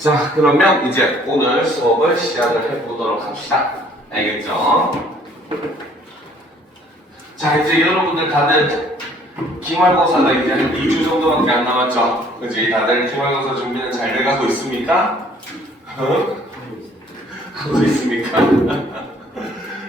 자, 그러면 이제 오늘 수업을 시작을 해보도록 합시다. 알겠죠? 자, 이제 여러분들 다들 기말고사가 이제 한 2주 정도밖에 안 남았죠? 그지? 다들 기말고사 준비는 잘 돼가고 있습니까? 하고 있습니까?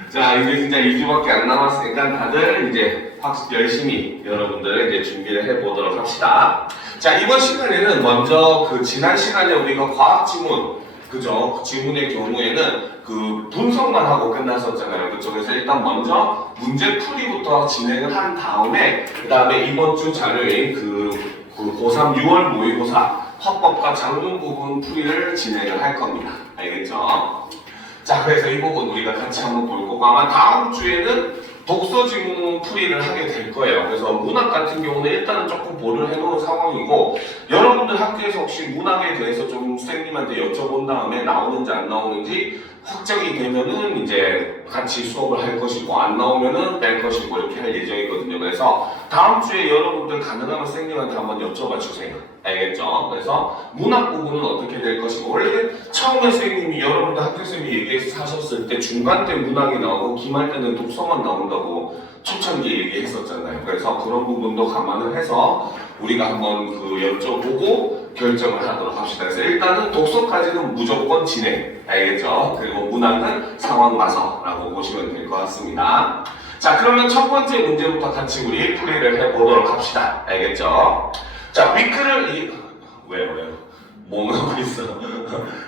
자, 이제 진짜 2주밖에 안 남았으니까 다들 이제 열심히 여러분들 이제 준비를 해보도록 합시다. 자, 이번 시간에는 먼저 지난 시간에 우리가 과학 지문, 그죠? 지문의 경우에는 분석만 하고 끝났었잖아요. 그쵸? 그래서 일단 먼저 문제풀이부터 진행을 한 다음에 그 다음에 이번 주 자료인 고3 6월 모의고사 화법과 작문 부분 풀이를 진행을 할 겁니다. 알겠죠? 자, 그래서 이 부분 우리가 같이 한번 볼 거고 아마 다음 주에는 독서 지문 풀이를 하게 될 거예요. 그래서 문학 같은 경우는 일단은 조금 보를 해놓은 상황이고 여러분들 학교에서 혹시 문학에 대해서 좀 선생님한테 여쭤본 다음에 나오는지 안 나오는지 확정이 되면은 이제 같이 수업을 할 것이고 안 나오면은 뺄 것이고 이렇게 할 예정이거든요. 그래서 다음 주에 여러분들 가능하면 선생님한테 한번 여쭤봐 주세요. 알겠죠? 그래서 문학 부분은 어떻게 될 것이고 원래 처음에 선생님이 여러분들 학교 선생님이 얘기해서 하셨을 때 중간 때 문학이 나오고 기말 때는 독서만 나온다고 초창기에 얘기했었잖아요. 그래서 그런 부분도 감안을 해서 우리가 한번 여쭤보고 결정을 하도록 합시다. 그래서 일단은 독서까지는 무조건 진행. 알겠죠? 그리고 문학은 상황 봐서라고 보시면 될 것 같습니다. 자, 그러면 첫 번째 문제부터 같이 우리 풀이를 해보도록 합시다. 알겠죠? 자, 왜요? 뭐 하고 있어?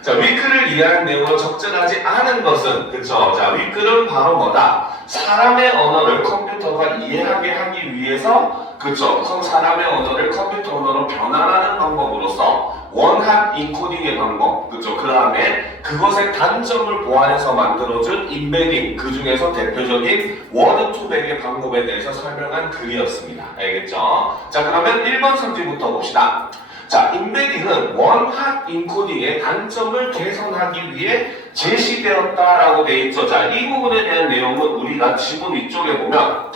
자, 위크를 이해한 내용으로 적절하지 않은 것은, 그쵸? 자, 위크는 바로 뭐다? 사람의 언어를 컴퓨터가 이해하게 하기 위해서, 그쵸? 사람의 언어를 컴퓨터 언어로 변환하는 방법으로서 원합 인코딩의 방법, 그쵸? 그 다음에 그것의 단점을 보완해서 만들어준 인베딩, 그 중에서 대표적인 워드 투백의 방법에 대해서 설명한 글이었습니다. 알겠죠? 자, 그러면 1번 선지부터 봅시다. 자, 인베딩은 원합 인코딩의 단점을 개선하기 위해 제시되었다라고 되어 있죠. 자, 이 부분에 대한 내용은 우리가 지문 위쪽에 보면,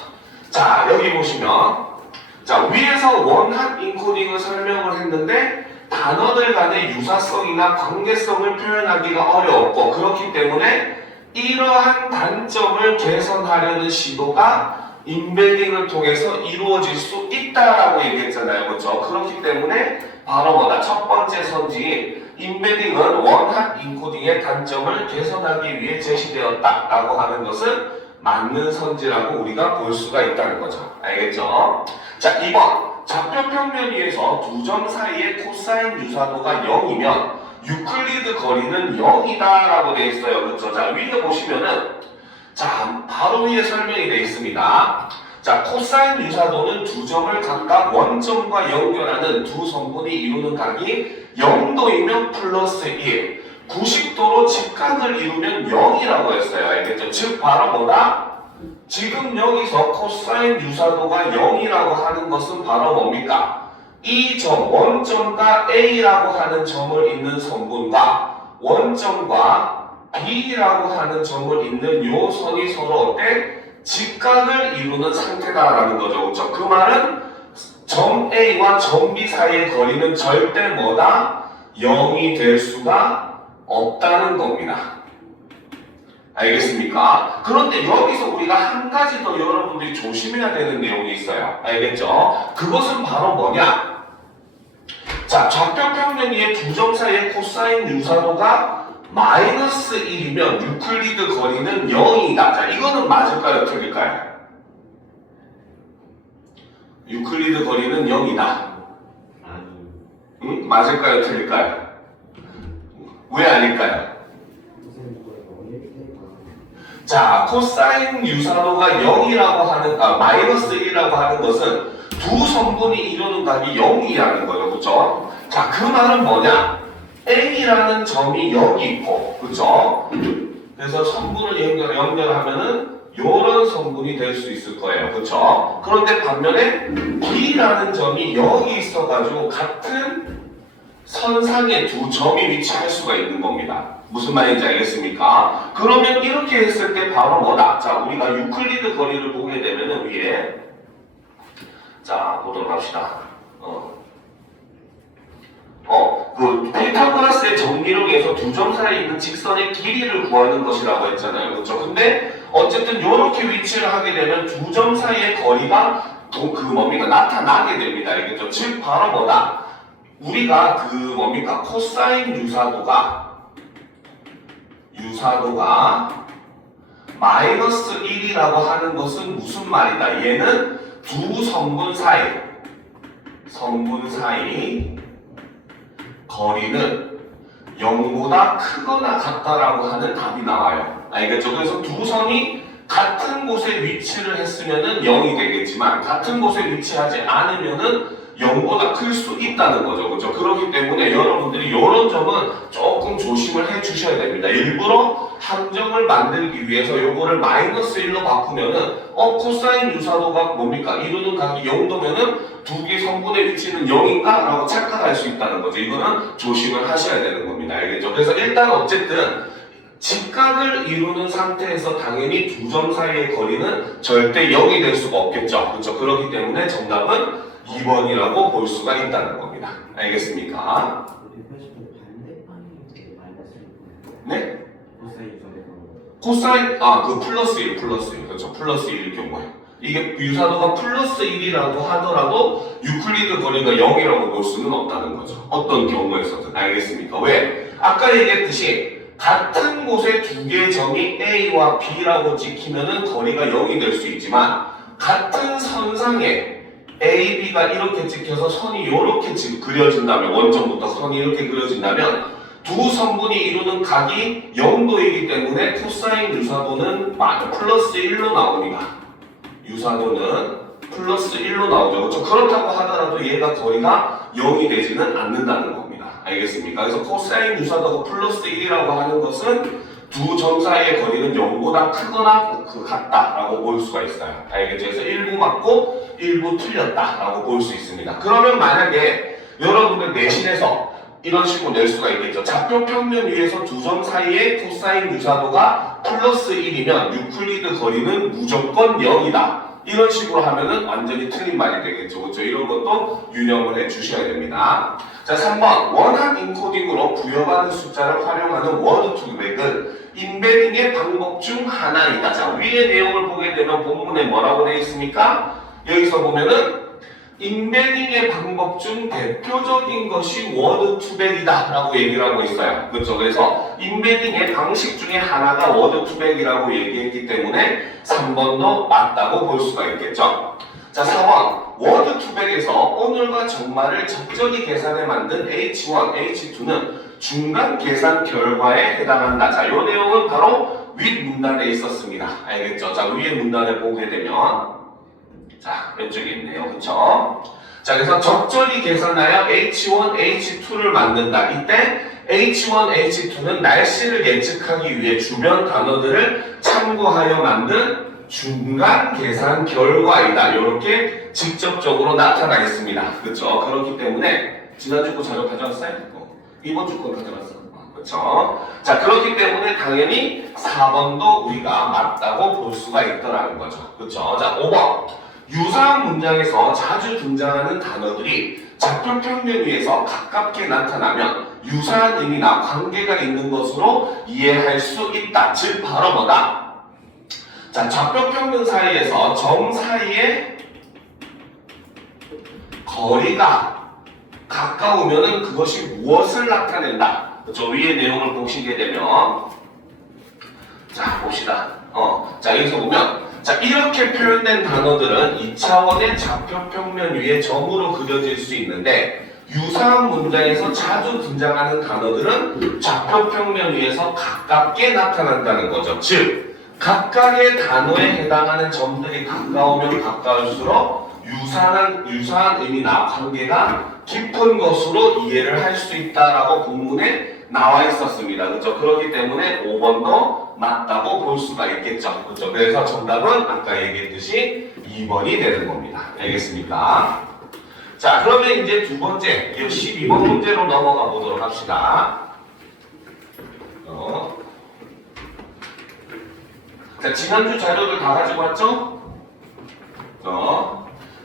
자, 여기 보시면, 자, 위에서 원합 인코딩을 설명을 했는데 단어들 간의 유사성이나 관계성을 표현하기가 어려웠고 그렇기 때문에 이러한 단점을 개선하려는 시도가 인베딩을 통해서 이루어질 수 있다라고 얘기했잖아요. 그렇죠? 그렇기 때문에 바로 뭐다? 첫 번째 선지인 인베딩은 원합 인코딩의 단점을 개선하기 위해 제시되었다라고 하는 것은 맞는 선지라고 우리가 볼 수가 있다는 거죠. 알겠죠? 자, 2번. 좌표평면위에서 두 점 사이의 코사인 유사도가 0이면 유클리드 거리는 0이다 라고 되어 있어요. 그렇죠? 자, 위에 보시면은 자, 바로 위에 설명이 되어 있습니다. 자, 코사인 유사도는 두 점을 각각 원점과 연결하는 두 성분이 이루는 각이 0도이면 플러스 1, 90도로 직각을 이루면 0이라고 했어요. 알겠죠? 즉 바로 뭐다? 지금 여기서 코사인 유사도가 0이라고 하는 것은 바로 뭡니까? 이 점, 원점과 A라고 하는 점을 잇는 성분과 원점과 B라고 하는 점을 잇는 요 선이 서로 어때? 직각을 이루는 상태다라는 거죠. 그렇죠? 그 말은 점 A와 점 B 사이의 거리는 절대 뭐다? 0이 될 수가 없다는 겁니다. 알겠습니까? 그런데 여기서 우리가 한 가지 더 여러분들이 조심해야 되는 내용이 있어요. 알겠죠? 그것은 바로 뭐냐? 자, 좌표평면 위에 두 점 사이의 코사인 유사도가 마이너스 1이면 유클리드 거리는 0이다. 자, 이거는 맞을까요? 틀릴까요? 유클리드 거리는 0이다. 응? 맞을까요? 틀릴까요? 왜 아닐까요? 자, 코사인 유사도가 0이라고 하는, 마이너스 1이라고 하는 것은 두 성분이 이루는 각이 0이라는 거죠. 그쵸? 자, 그 말은 뭐냐? A라는 점이 여기 있고, 그쵸? 그래서 성분을 연결하면은 요런 성분이 될 수 있을 거예요. 그쵸? 그런데 반면에 B라는 점이 여기 있어가지고 같은 선상에 두 점이 위치할 수가 있는 겁니다. 무슨 말인지 알겠습니까? 그러면 이렇게 했을 때 바로 뭐다? 자, 우리가 유클리드 거리를 보게 되면은 위에 자, 보도록 합시다. 피타고라스의 정리 정비록에서 두 점 사이에 있는 직선의 길이를 구하는 것이라고 했잖아요. 그렇죠? 근데 어쨌든 이렇게 위치를 하게 되면 두 점 사이의 거리가 뭡니까? 나타나게 됩니다. 알겠죠? 즉 바로 뭐다? 우리가 뭡니까? 코사인 유사도가 마이너스 1이라고 하는 것은 무슨 말이다? 얘는 두 성분 사이 거리는 0보다 크거나 같다라고 하는 답이 나와요. 알겠죠? 그래서 두 선이 같은 곳에 위치를 했으면은 0이 되겠지만 같은 곳에 위치하지 않으면은 0보다 클 수 있다는 거죠. 그렇죠? 그렇기 때문에 여러분들이 이런 점은 조금 조심을 해 주셔야 됩니다. 일부러 함정을 만들기 위해서 요거를 마이너스 1로 바꾸면은 코사인 유사도가 뭡니까? 이루는 각이 0도면은 두 개 성분의 위치는 0인가? 라고 착각할 수 있다는 거죠. 이거는 조심을 하셔야 되는 겁니다. 알겠죠? 그래서 일단 어쨌든 직각을 이루는 상태에서 당연히 두 점 사이의 거리는 절대 0이 될 수가 없겠죠. 그렇죠? 그렇기 때문에 정답은 2번이라고 볼 수가 있다는 겁니다. 알겠습니까? 네? 코사인, 플러스 1. 그렇죠. 플러스 1일 경우에. 이게 유사도가 플러스 1이라고 하더라도 유클리드 거리가 0이라고 볼 수는 없다는 거죠. 어떤 경우에서든. 알겠습니까? 왜? 아까 얘기했듯이 같은 곳에 두 개의 점이 A와 B라고 찍히면은 거리가 0이 될 수 있지만 같은 선상에 A, B가 이렇게 찍혀서 선이 이렇게 그려진다면 원점부터 선이 이렇게 그려진다면 두 성분이 이루는 각이 0도이기 때문에 코사인 유사도는 플러스 1로 나옵니다. 유사도는 플러스 1로 나오죠. 그렇죠? 그렇다고 하더라도 얘가 거리가 0이 되지는 않는다는 겁니다. 알겠습니까? 그래서 코사인 유사도가 플러스 1이라고 하는 것은 두 점 사이의 거리는 0보다 크거나 같다라고 볼 수가 있어요. 알겠죠? 그래서 일부 맞고 일부 틀렸다라고 볼 수 있습니다. 그러면 만약에 여러분들 내신에서 이런 식으로 낼 수가 있겠죠. 좌표 평면 위에서 두 점 사이의 코사인 유사도가 플러스 1이면 유클리드 거리는 무조건 0이다. 이런 식으로 하면은 완전히 틀린 말이 되겠죠. 그렇죠? 이런 것도 유념을 해 주셔야 됩니다. 자, 3번. 원한 인코딩으로 부여받은 숫자를 활용하는 워드 투백은 인베딩의 방법 중 하나이다. 자, 위의 내용을 보게 되면 본문에 뭐라고 되어 있습니까? 여기서 보면은 인베딩의 방법 중 대표적인 것이 워드 투백이다 라고 얘기를 하고 있어요. 그렇죠? 그래서 인베딩의 방식 중에 하나가 워드 투백이라고 얘기했기 때문에 3번도 맞다고 볼 수가 있겠죠. 자, 4번. 워드 투백에서 오늘과 정말을 적절히 계산해 만든 H1, H2는 중간 계산 결과에 해당한다. 자, 이 내용은 바로 윗 문단에 있었습니다. 알겠죠? 자, 위에 문단을 보게 되면 자, 왼쪽에 있네요. 그쵸? 자, 그래서 적절히 계산하여 H1, H2를 만든다. 이때 H1, H2는 날씨를 예측하기 위해 주변 단어들을 참고하여 만든 중간 계산 결과이다. 이렇게 직접적으로 나타나겠습니다. 그렇죠? 그렇기 때문에 지난주 거 자료 가져왔어요? 이번 주 거 가져왔어. 그렇죠? 자, 그렇기 때문에 당연히 4번도 우리가 맞다고 볼 수가 있더라는 거죠. 그렇죠? 자, 5번. 유사한 문장에서 자주 등장하는 단어들이 좌표 평면 위에서 가깝게 나타나면 유사한 의미나 관계가 있는 것으로 이해할 수 있다. 즉 바로 뭐다? 자, 좌표 평면 사이에서 점 사이의 거리가 가까우면은 그것이 무엇을 나타낸다. 저 위의 내용을 보시게 되면 자, 봅시다. 자, 여기서 보면 자, 이렇게 표현된 단어들은 2차원의 좌표 평면 위에 점으로 그려질 수 있는데 유사한 문장에서 자주 등장하는 단어들은 좌표 평면 위에서 가깝게 나타난다는 거죠. 즉, 각각의 단어에 해당하는 점들이 가까우면 가까울수록 유사한 의미나 관계가 깊은 것으로 이해를 할 수 있다라고 본문에 나와 있었습니다. 그렇죠? 그렇기 때문에 5번도 맞다고 볼 수가 있겠죠. 그렇죠? 그래서 정답은 아까 얘기했듯이 2번이 되는 겁니다. 알겠습니까? 자, 그러면 이제 두 번째, 12번 문제로 넘어가 보도록 합시다. 자, 지난주 자료들 다 가지고 왔죠?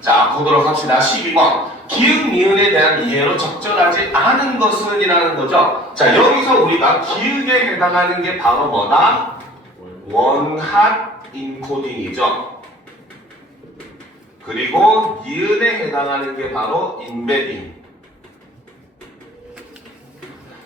자, 보도록 합시다. 12번. 기역, 니은에 대한 이해로 적절하지 않은 것은 이라는 거죠. 자, 여기서 우리가 기역에 해당하는 게 바로 뭐다? 원핫 인코딩이죠. 그리고 니은에 해당하는 게 바로 인베딩.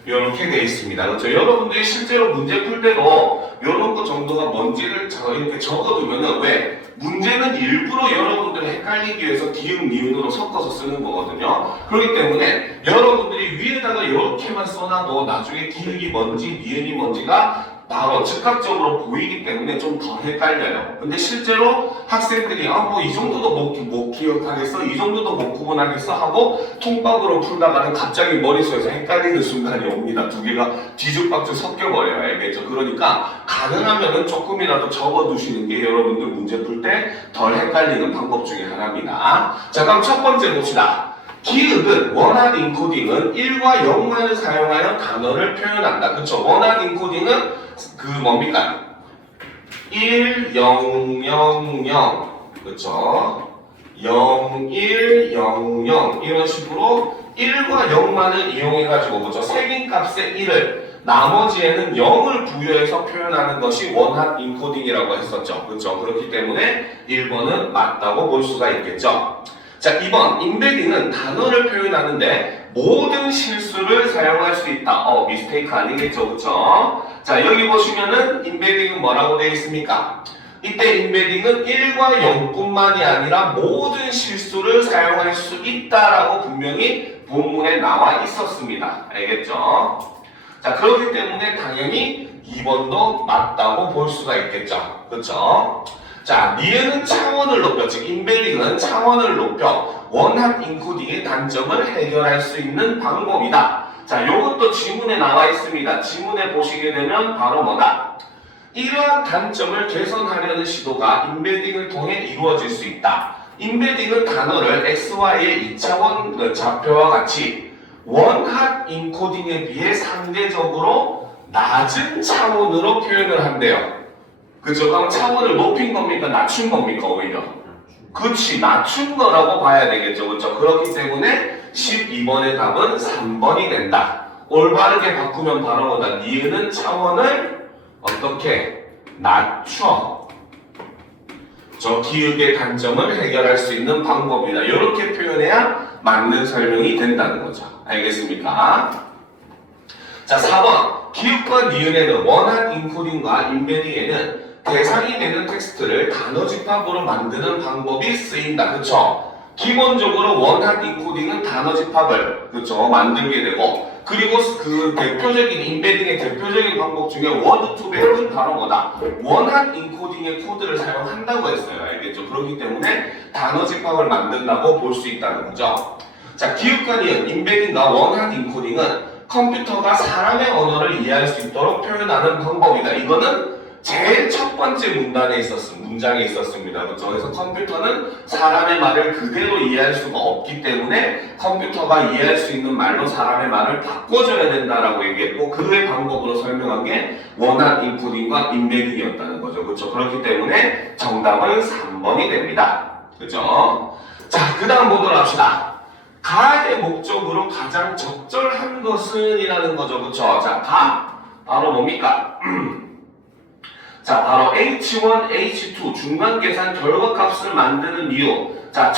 이렇게 되어 있습니다. 그렇죠? 여러분들이 실제로 문제 풀 때도 이런 것 정도가 뭔지를 이렇게 적어두면은 왜? 문제는 일부러 여러분들이 헷갈리기 위해서 기역, 니은으로 섞어서 쓰는 거거든요. 그렇기 때문에 여러분들이 위에다가 이렇게만 써놔도 나중에 기역이 뭔지, 니은이 뭔지가 바로 즉각적으로 보이기 때문에 좀 더 헷갈려요. 근데 실제로 학생들이 뭐 이 정도도 못 기억하겠어? 이 정도도 못 구분하겠어? 하고 통밥으로 풀다가는 갑자기 머릿속에서 헷갈리는 순간이 옵니다. 두 개가 뒤죽박죽 섞여버려요. 알겠죠? 그러니까 가능하면은 조금이라도 적어두시는 게 여러분들 문제 풀 때 덜 헷갈리는 방법 중에 하나입니다. 자, 그럼 첫 번째 봅시다. 기역은 원핫 인코딩은 1과 0만을 사용하여 단어를 표현한다. 그쵸? 원핫 인코딩은 그 뭡니까? 1, 0, 0, 0 그쵸? 0, 1, 0, 0 이런 식으로 1과 0만을 이용해가지고 그쵸? 색인값의 1을 나머지에는 0을 부여해서 표현하는 것이 원핫 인코딩이라고 했었죠. 그쵸? 그렇기 때문에 1번은 맞다고 볼 수가 있겠죠. 자, 2번 인베딩은 단어를 표현하는데 모든 실수를 사용할 수 있다. 미스테이크 아니겠죠, 그쵸? 자, 여기 보시면은 인베딩은 뭐라고 되어 있습니까? 이때 인베딩은 1과 0뿐만이 아니라 모든 실수를 사용할 수 있다라고 분명히 본문에 나와 있었습니다. 알겠죠? 자, 그렇기 때문에 당연히 2번도 맞다고 볼 수가 있겠죠. 그쵸? 자, 니은은 차원을 높여, 즉 인베딩은 차원을 높여 원핫 인코딩의 단점을 해결할 수 있는 방법이다. 자, 이것도 지문에 나와 있습니다. 지문에 보시게 되면 바로 뭐다? 이러한 단점을 개선하려는 시도가 인베딩을 통해 이루어질 수 있다. 인베딩은 단어를 XY의 2차원 좌표와 같이 원핫 인코딩에 비해 상대적으로 낮은 차원으로 표현을 한대요. 그죠? 그럼 차원을 높인 겁니까? 낮춘 겁니까? 오히려? 그렇지, 낮춘 거라고 봐야 되겠죠. 그렇죠? 그렇기 때문에 12번의 답은 3번이 된다. 올바르게 바꾸면 바로 뭐다? 니은은 차원을 어떻게? 낮춰. 저 기역의 단점을 해결할 수 있는 방법이다. 이렇게 표현해야 맞는 설명이 된다는 거죠. 알겠습니까? 자, 4번. 기역과 니은에는 원핫 인코딩과 인베딩에는 대상이 되는 텍스트를 단어 집합으로 만드는 방법이 쓰인다. 그쵸? 기본적으로 원핫 인코딩은 단어 집합을 그쵸? 만들게 되고 그리고 그 대표적인 인베딩의 대표적인 방법 중에 워드 투백은 바로 뭐다? 원핫 인코딩의 코드를 사용한다고 했어요. 알겠죠? 그렇기 때문에 단어 집합을 만든다고 볼 수 있다는 거죠. 자, 기역과 니은, 인베딩과 원핫 인코딩은 컴퓨터가 사람의 언어를 이해할 수 있도록 표현하는 방법이다. 이거는 제일 첫 번째 문장에 있었습니다. 그렇죠? 그래서 컴퓨터는 사람의 말을 그대로 이해할 수가 없기 때문에 컴퓨터가 이해할 수 있는 말로 사람의 말을 바꿔줘야 된다라고 얘기했고 그의 방법으로 설명한 게 원핫 인코딩과 인베딩이었다는 거죠. 그렇죠? 그렇기 때문에 정답은 3번이 됩니다. 그렇죠? 자, 그 다음 보도록 합시다. 가의 목적으로 가장 적절한 것은 이라는 거죠. 그렇죠? 자, 바로 뭡니까? 자, 바로 H1, H2 중간 계산 결과값을 만드는 이유. 자,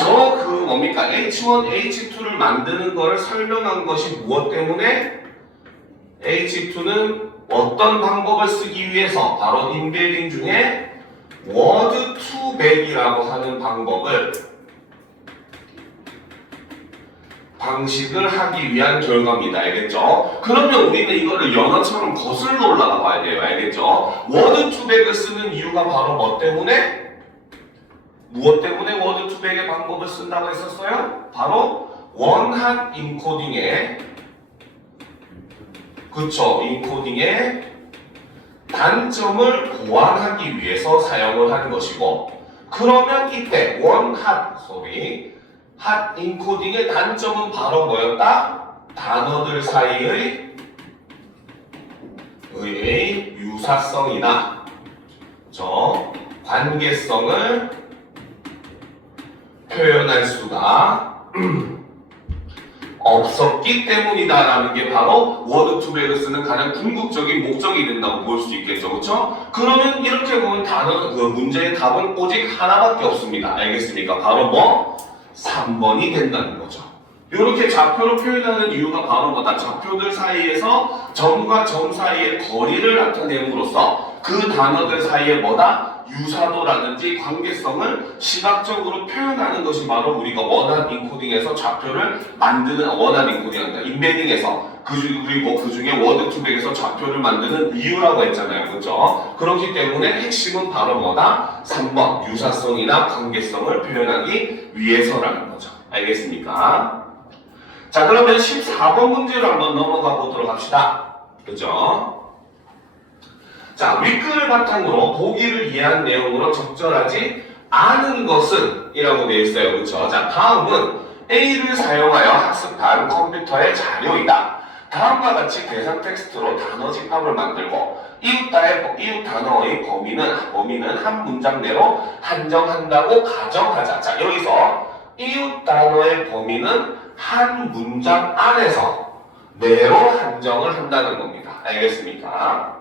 뭡니까? H1, H2를 만드는 것을 설명한 것이 무엇 때문에? H2는 어떤 방법을 쓰기 위해서? 바로 인베딩 중에 워드 투백이라고 하는 방식을 하기 위한 결과입니다. 알겠죠? 그러면 우리는 이거를 연어처럼 거슬러 올라가 봐야 돼요. 알겠죠? 워드 투백을 쓰는 이유가 바로 뭐 때문에? 무엇 때문에 워드 투백의 방법을 쓴다고 했었어요? 바로 원핫 인코딩의 그쵸? 인코딩의 단점을 보완하기 위해서 사용을 한 것이고 그러면 이때 핫 인코딩의 단점은 바로 뭐였다? 단어들 사이의 유사성이다. 관계성을 표현할 수가 없었기 때문이다라는 게 바로 워드 투백을 쓰는 가장 궁극적인 목적이 된다고 볼 수 있겠죠. 그렇죠? 그러면 이렇게 보면 단어 그 문제의 답은 오직 하나밖에 없습니다. 알겠습니까? 바로 뭐? 3번이 된다는 거죠. 이렇게 좌표로 표현하는 이유가 바로 뭐다? 좌표들 사이에서 점과 점 사이의 거리를 나타냄으로써 그 단어들 사이에 뭐다? 유사도라든지 관계성을 시각적으로 표현하는 것이 바로 우리가 원한 인코딩에서 좌표를 만드는 원한 인코딩입니다. 인베딩에서 그리고 그 중에 워드 투백에서 좌표를 만드는 이유라고 했잖아요. 그렇죠? 그렇기 때문에 핵심은 바로 뭐다? 3번 유사성이나 관계성을 표현하기 위해서라는 거죠. 알겠습니까? 자, 그러면 14번 문제로 한번 넘어가 보도록 합시다. 그죠? 자, 윗글을 바탕으로 보기를 이해한 내용으로 적절하지 않은 것은 이라고 되어 있어요. 그렇죠? 자, 다음은 A를 사용하여 학습한 컴퓨터의 자료이다. 다음과 같이 대상 텍스트로 단어 집합을 만들고 이웃 단어의 범위는 한 문장 내로 한정한다고 가정하자. 자, 여기서 이웃 단어의 범위는 한 문장 안에서 내로 한정을 한다는 겁니다. 알겠습니까?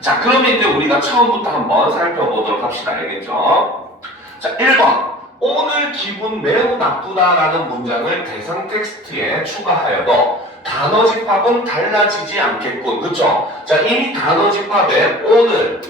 자, 그러면 이제 우리가 처음부터 한번 살펴보도록 합시다. 알겠죠? 자, 1번. 오늘 기분 매우 나쁘다라는 문장을 대상 텍스트에 추가하여도 단어 집합은 달라지지 않겠군. 그쵸? 자, 이미 단어 집합에 오늘,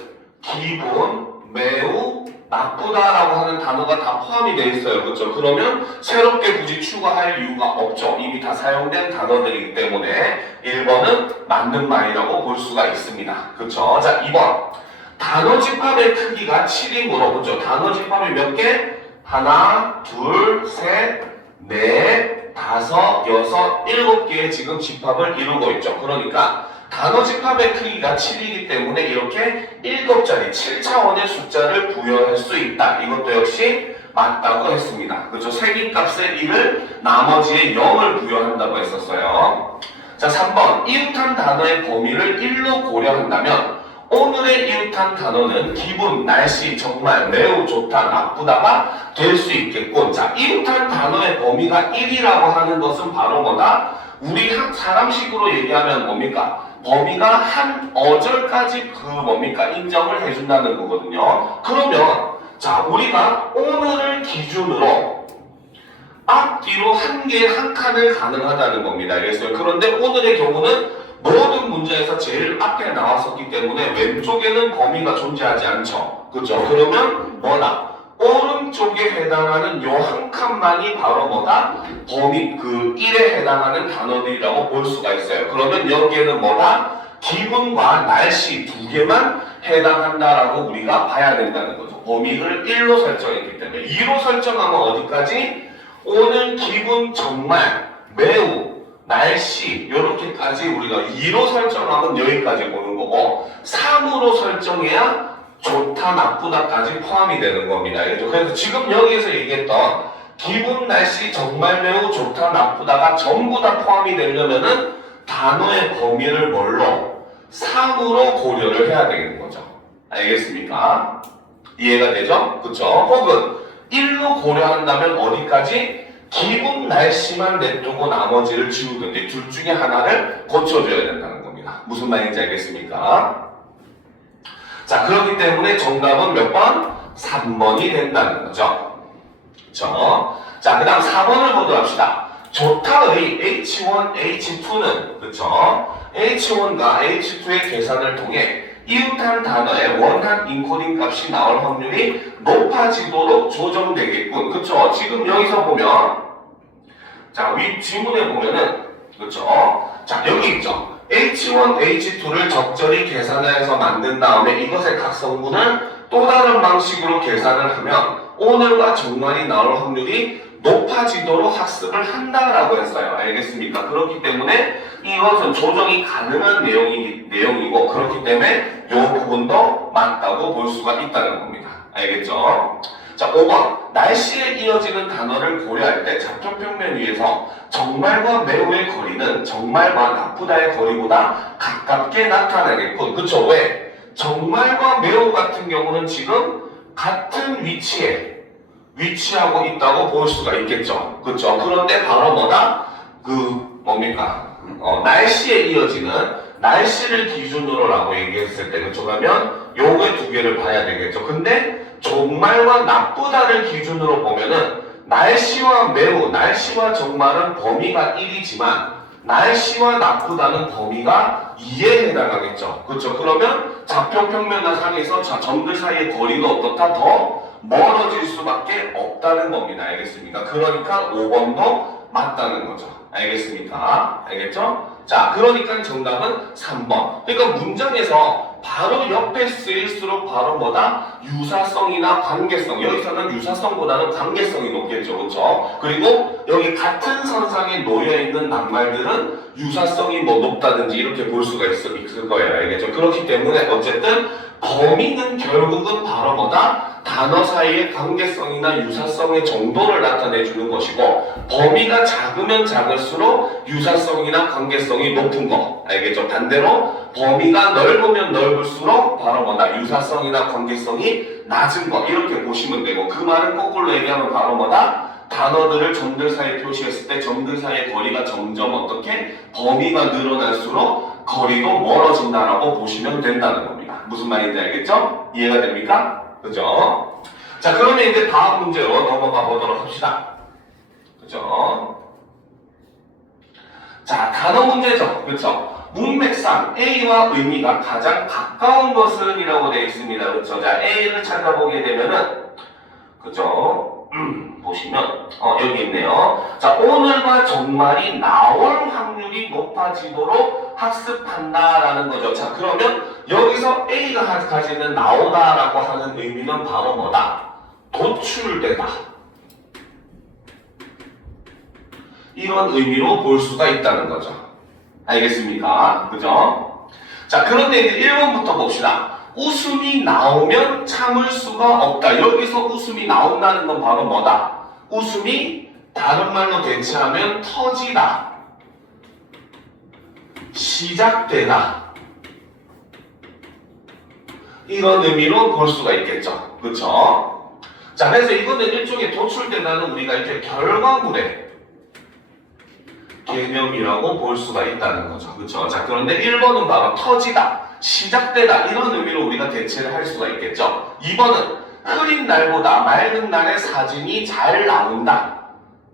기분, 매우 나쁘다라고 하는 단어가 다 포함이 되어 있어요. 그렇죠? 그러면 새롭게 굳이 추가할 이유가 없죠. 이미 다 사용된 단어들이기 때문에 1번은 맞는 말이라고 볼 수가 있습니다. 그렇죠? 자, 2번. 단어 집합의 크기가 7이므로, 그렇죠? 단어 집합이 몇 개? 하나, 둘, 셋, 넷, 다섯, 여섯, 7개의 지금 집합을 이루고 있죠. 그러니까 단어 집합의 크기가 7이기 때문에 이렇게 7자리, 7차원의 숫자를 부여할 수 있다. 이것도 역시 맞다고 했습니다. 그렇죠? 세기값의 1을 나머지의 0을 부여한다고 했었어요. 자, 3번. 이웃한 단어의 범위를 1로 고려한다면 오늘의 이웃한 단어는 기분, 날씨, 정말, 매우 좋다, 나쁘다가 될 수 있겠군. 자, 이웃한 단어의 범위가 1이라고 하는 것은 바로 뭐다? 우리 사람식으로 얘기하면 뭡니까? 범위가 한 어절까지 뭡니까? 인정을 해준다는 거거든요. 그러면 자, 우리가 오늘을 기준으로 앞뒤로 한 칸을 가능하다는 겁니다. 알겠어요? 그런데 오늘의 경우는 모든 문제에서 제일 앞에 나왔었기 때문에 왼쪽에는 범위가 존재하지 않죠. 그렇죠? 그러면 뭐다? 오른쪽에 해당하는 요 한 칸만이 바로 뭐다? 범위 1에 해당하는 단어들이라고 볼 수가 있어요. 그러면 여기에는 뭐다? 기분과 날씨 2개만 해당한다라고 우리가 봐야 된다는 거죠. 범위를 1로 설정했기 때문에 2로 설정하면 어디까지? 오늘 기분 정말 매우 날씨 이렇게까지 우리가 2로 설정하면 여기까지 보는 거고 3으로 설정해야 좋다 나쁘다까지 포함이 되는 겁니다. 그래서 지금 여기에서 얘기했던 기분 날씨 정말 매우 좋다 나쁘다가 전부 다 포함이 되려면은 단어의 범위를 뭘로? 3으로 고려를 해야 되는 거죠. 알겠습니까? 이해가 되죠? 그쵸? 혹은 1로 고려한다면 어디까지? 기분 날씨만 냅두고 나머지를 지우든지 둘 중에 하나를 고쳐줘야 된다는 겁니다. 무슨 말인지 알겠습니까? 자, 그렇기 때문에 정답은 몇 번? 3번이 된다는 거죠. 그렇죠? 자, 그 다음 4번을 보도록 합시다. 좋다의 H1, H2는 그렇죠? H1과 H2의 계산을 통해 이웃한 단어의 원한 인코딩 값이 나올 확률이 높아지도록 조정되겠군. 그쵸? 지금 여기서 보면 자, 윗 지문에 보면은 그쵸? 자, 여기 있죠? H1, H2를 적절히 계산해서 만든 다음에 이것의 각 성분을 또 다른 방식으로 계산을 하면 오늘과 정말이 나올 확률이 높아지도록 학습을 한다라고 했어요. 알겠습니까? 그렇기 때문에 이것은 조정이 가능한 내용이고 그렇기 때문에 이 부분도 맞다고 볼 수가 있다는 겁니다. 알겠죠? 자, 5번. 날씨에 이어지는 단어를 고려할 때 좌표평면 위에서 정말과 매우의 거리는 정말과 나쁘다의 거리보다 가깝게 나타나겠군. 그쵸? 왜? 정말과 매우 같은 경우는 지금 같은 위치에 위치하고 있다고 볼 수가 있겠죠. 그렇죠? 그런데 바로 뭐다? 뭡니까? 날씨에 이어지는 날씨를 기준으로라고 얘기했을 때, 그렇죠? 그러면 요거 두 개를 봐야 되겠죠. 근데 정말과 나쁘다를 기준으로 보면은 날씨와 매우, 날씨와 정말은 범위가 1이지만 날씨와 나쁘다는 범위가 2에 해당하겠죠. 그렇죠? 그러면 좌표 평면과 상에서 점들 사이의 거리가 어떻다? 더 멀어질 수밖에 없다는 겁니다. 알겠습니까? 그러니까 5번도 맞다는 거죠. 알겠습니까? 알겠죠? 자, 그러니까 정답은 3번. 그러니까 문장에서 바로 옆에 쓰일수록 바로 뭐다? 유사성이나 관계성. 여기서는 유사성보다는 관계성이 높겠죠. 그렇죠? 그리고 여기 같은 선상에 놓여있는 낱말들은 유사성이 뭐 높다든지 이렇게 볼 수가 있을 거예요. 알겠죠? 그렇기 때문에 어쨌든 범위는 결국은 바로 뭐다? 단어 사이의 관계성이나 유사성의 정도를 나타내주는 것이고 범위가 작으면 작을수록 유사성이나 관계성이 높은 거. 알겠죠? 반대로 범위가 넓으면 넓을수록 바로 뭐다? 유사성이나 관계성이 낮은 거. 이렇게 보시면 되고 그 말은 거꾸로 얘기하면 바로 뭐다? 단어들을 점들 사이에 표시했을 때 점들 사이의 거리가 점점 어떻게? 범위가 늘어날수록 거리도 멀어진다라고 보시면 된다는 겁니다. 무슨 말인지 알겠죠? 이해가 됩니까? 그죠? 자, 그러면 이제 다음 문제로 넘어가 보도록 합시다. 그죠? 자, 단어 문제죠. 그쵸? 문맥상 A와 의미가 가장 가까운 것은 이라고 되어 있습니다. 그쵸? 자, A를 찾아보게 되면은, 그죠? 보시면, 여기 있네요. 자, 오늘과 정말이 나올 확률이 높아지도록 학습한다라는 거죠. 자, 그러면 여기서 A가 가지는 나오다라고 하는 의미는 바로 뭐다? 도출되다. 이런 의미로 볼 수가 있다는 거죠. 알겠습니까? 그죠? 자, 그런데 이제 1번부터 봅시다. 웃음이 나오면 참을 수가 없다. 여기서 웃음이 나온다는 건 바로 뭐다? 웃음이 다른 말로 대체하면 터지다. 시작되다. 이런 의미로 볼 수가 있겠죠. 그쵸? 자, 그래서 이거는 일종의 도출되다는 우리가 이제 결과물의 개념이라고 볼 수가 있다는 거죠. 그쵸? 자, 그런데 1번은 바로 터지다, 시작되다 이런 의미로 우리가 대체를 할 수가 있겠죠. 2번은 흐린 날보다 맑은 날의 사진이 잘 나온다.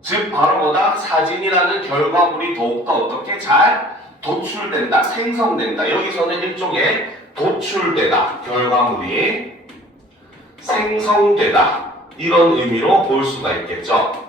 즉 바로 뭐다? 사진이라는 결과물이 더욱더 어떻게 잘 도출된다, 생성된다. 여기서는 일종의 도출되다, 결과물이 생성되다 이런 의미로 볼 수가 있겠죠.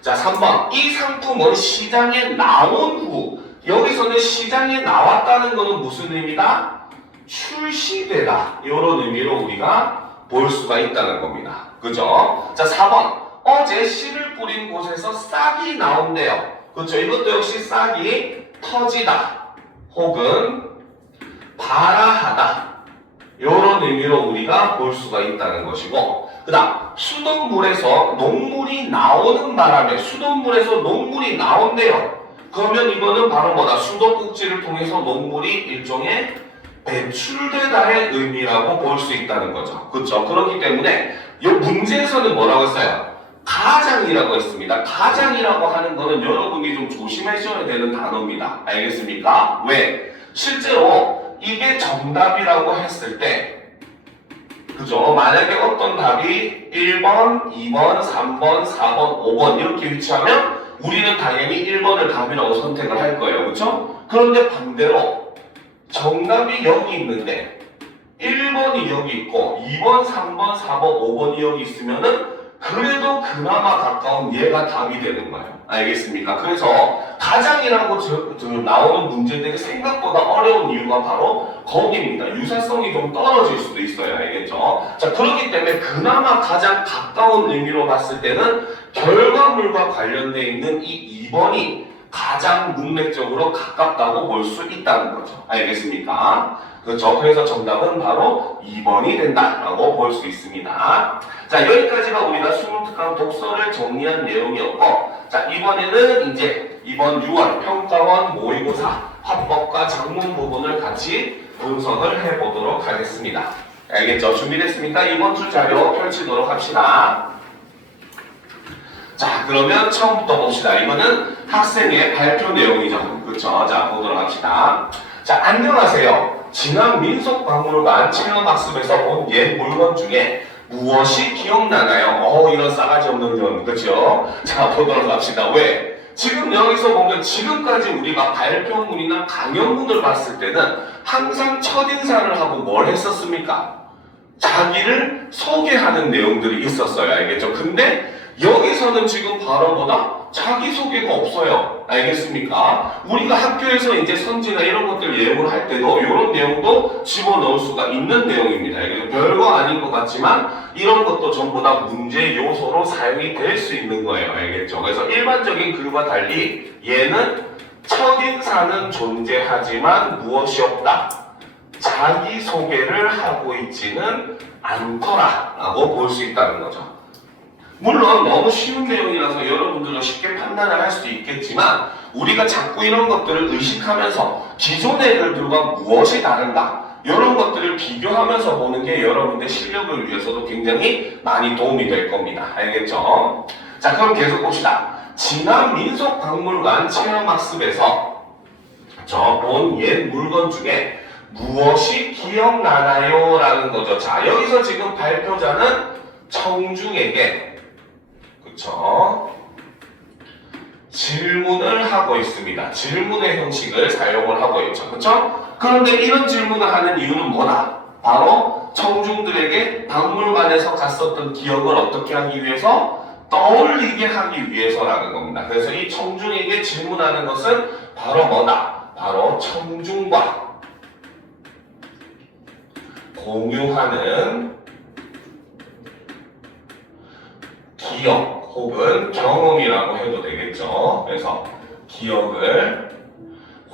자, 3번. 이 상품은 시장에 나온 후. 여기서는 시장에 나왔다는 것은 무슨 의미다? 출시되다. 이런 의미로 우리가 볼 수가 있다는 겁니다. 그죠? 자, 4번. 어제 씨를 뿌린 곳에서 싹이 나온대요. 그렇죠? 이것도 역시 싹이 터지다. 혹은 발아하다. 이런 의미로 우리가 볼 수가 있다는 것이고, 그 다음 수돗물에서 녹물이 나오는 바람에 수돗물에서 녹물이 나온대요. 그러면 이거는 바로 뭐다? 수도꼭지를 통해서 녹물이 일종의 배출되다의 의미라고 볼 수 있다는 거죠. 그렇죠? 그렇기 때문에 이 문제에서는 뭐라고 했어요? 가장이라고 했습니다. 가장이라고 하는 거는 여러분이 좀 조심하셔야 되는 단어입니다. 알겠습니까? 왜? 실제로 이게 정답이라고 했을 때 그죠? 만약에 어떤 답이 1번, 2번, 3번, 4번, 5번 이렇게 위치하면 우리는 당연히 1번을 답이라고 선택을 할 거예요. 그렇죠? 그런데 반대로 정답이 여기 있는데 1번이 여기 있고 2번, 3번, 4번, 5번이 여기 있으면은 그래도 그나마 가까운 얘가 답이 되는 거예요. 알겠습니까? 그래서 가장이라고 나오는 문제들이 생각보다 어려운 이유가 바로 거기입니다. 유사성이 좀 떨어질 수도 있어요. 알겠죠? 자, 그렇기 때문에 그나마 가장 가까운 의미로 봤을 때는 결과물과 관련되어 있는 이 2번이 가장 문맥적으로 가깝다고 볼 수 있다는 거죠. 알겠습니까? 그렇죠. 그래서 정답은 바로 2번이 된다라고 볼 수 있습니다. 자, 여기까지가 우리가 수능 특강 독서를 정리한 내용이었고, 자, 이번에는 이제 이번 6월 평가원 모의고사 합법과 작문 부분을 같이 분석을 해보도록 하겠습니다. 알겠죠? 준비됐습니까? 이번 주 자료 펼치도록 합시다. 자, 그러면 처음부터 봅시다. 이거는 학생의 발표 내용이죠. 그쵸? 자, 보도록 합시다. 자, 안녕하세요. 지난 민속박물관 체험학습에서 본 옛 물건 중에 무엇이 기억나나요? 이런 싸가지 없는 건, 그쵸? 자, 보도록 합시다. 왜? 지금 여기서 보면 지금까지 우리가 발표문이나 강연문을 봤을 때는 항상 첫인사를 하고 뭘 했었습니까? 자기를 소개하는 내용들이 있었어요. 알겠죠? 근데 여기서는 지금 바로 보다 자기소개가 없어요. 알겠습니까? 우리가 학교에서 이제 선지나 이런 것들 예고를 할 때도 이런 내용도 집어넣을 수가 있는 내용입니다. 알겠죠? 별거 아닌 것 같지만 이런 것도 전부 다 문제 요소로 사용이 될 수 있는 거예요. 알겠죠? 그래서 일반적인 글과 달리 얘는 첫인사는 존재하지만 무엇이 없다. 자기소개를 하고 있지는 않더라 라고 볼 수 있다는 거죠. 물론 너무 쉬운 내용이라서 여러분들도 쉽게 판단을 할 수 있겠지만 우리가 자꾸 이런 것들을 의식하면서 기존의 글들과 무엇이 다른가 이런 것들을 비교하면서 보는 게 여러분의 실력을 위해서도 굉장히 많이 도움이 될 겁니다. 알겠죠? 자, 그럼 계속 봅시다. 지난 민속박물관 체험학습에서 저 본 옛 물건 중에 무엇이 기억나나요? 라는 거죠. 자, 여기서 지금 발표자는 청중에게 그쵸? 질문을 하고 있습니다. 질문의 형식을 사용을 하고 있죠. 그쵸? 그런데 이런 질문을 하는 이유는 뭐다? 바로 청중들에게 박물관에서 갔었던 기억을 어떻게 하기 위해서? 떠올리게 하기 위해서라는 겁니다. 그래서 이 청중에게 질문하는 것은 바로 뭐다? 바로 청중과 공유하는 기억 혹은 경험이라고 해도 되겠죠. 그래서 기억을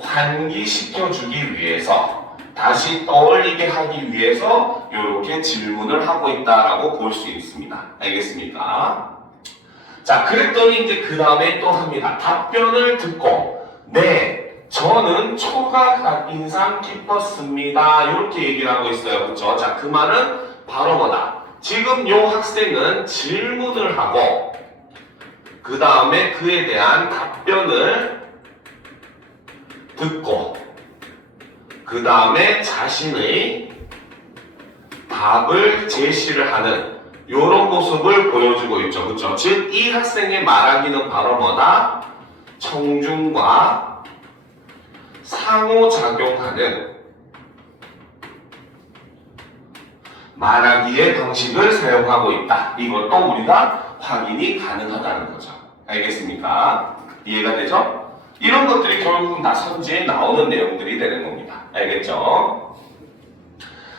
환기시켜주기 위해서 다시 떠올리게 하기 위해서 이렇게 질문을 하고 있다라고 볼 수 있습니다. 알겠습니까? 자, 그랬더니 이제 그 다음에 또 합니다. 답변을 듣고 네, 저는 초가 인상 깊었습니다. 이렇게 얘기를 하고 있어요. 그렇죠? 자, 그 말은 바로 뭐다? 지금 이 학생은 질문을 하고 그 다음에 그에 대한 답변을 듣고 그 다음에 자신의 답을 제시를 하는 이런 모습을 보여주고 있죠. 그렇죠? 즉 이 학생의 말하기는 바로 뭐다? 청중과 상호작용하는 말하기의 방식을 사용하고 있다. 이것도 우리가 확인이 가능하다는 거죠. 알겠습니까? 이해가 되죠? 이런 것들이 결국은 다 선지에 나오는 내용들이 되는 겁니다. 알겠죠?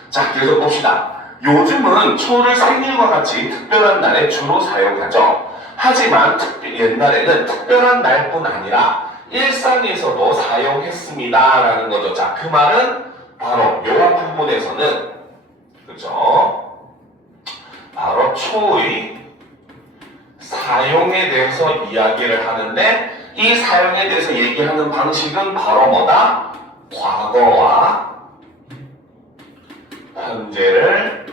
자, 계속 봅시다. 요즘은 초를 생일과 같이 특별한 날에 주로 사용하죠. 하지만 옛날에는 특별한 날뿐 아니라 일상에서도 사용했습니다. 라는 거죠. 자, 그 말은 바로 요 부분에서는 그렇죠? 바로 초의 사용에 대해서 이야기를 하는데 이 사용에 대해서 얘기하는 방식은 바로 뭐다? 과거와 현재를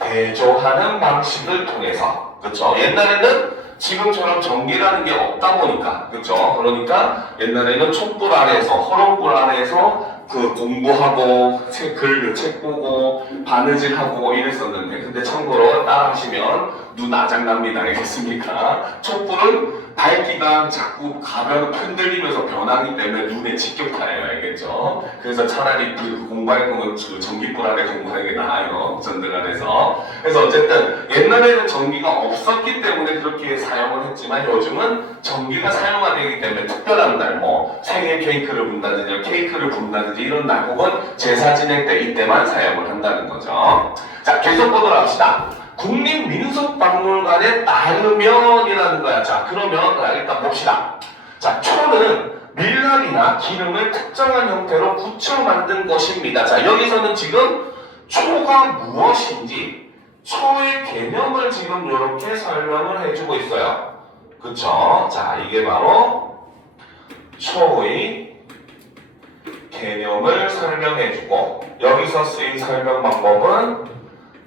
대조하는 방식을 통해서 그렇죠? 옛날에는 지금처럼 전기라는 게 없다 보니까 그렇죠? 그러니까 옛날에는 촛불 아래에서 허름불 아래에서 그 공부하고 책 보고 바느질하고 이랬었는데 근데 참고로 따라하시면 눈 아작납니다. 알겠습니까? 촛불은 밝기가 자꾸 가면 흔들리면서 변하기 때문에 눈에 직격타예요. 알겠죠? 그래서 차라리 그 공부할 거면 전기불 아래 공부하는 게 나아요. 전등 아래서. 그래서 어쨌든 옛날에는 전기가 없었기 때문에 그렇게 사용을 했지만 요즘은 전기가 사용이 되기 때문에 특별한 날 뭐 생일 케이크를 분다든지 케이크를 분다든지 이런 날 혹은 제사 지낼 때 이때만 사용을 한다는 거죠. 자, 계속 보도록 합시다. 국립민속박물관에 따르면이라는 거야. 자, 그러면 일단 봅시다. 자, 초는 밀랍이나 기름을 특정한 형태로 붙여 만든 것입니다. 자, 여기서는 지금 초가 무엇인지 초의 개념을 지금 이렇게 설명을 해주고 있어요. 그쵸? 자, 이게 바로 초의 개념을 설명해주고 여기서 쓰인 설명 방법은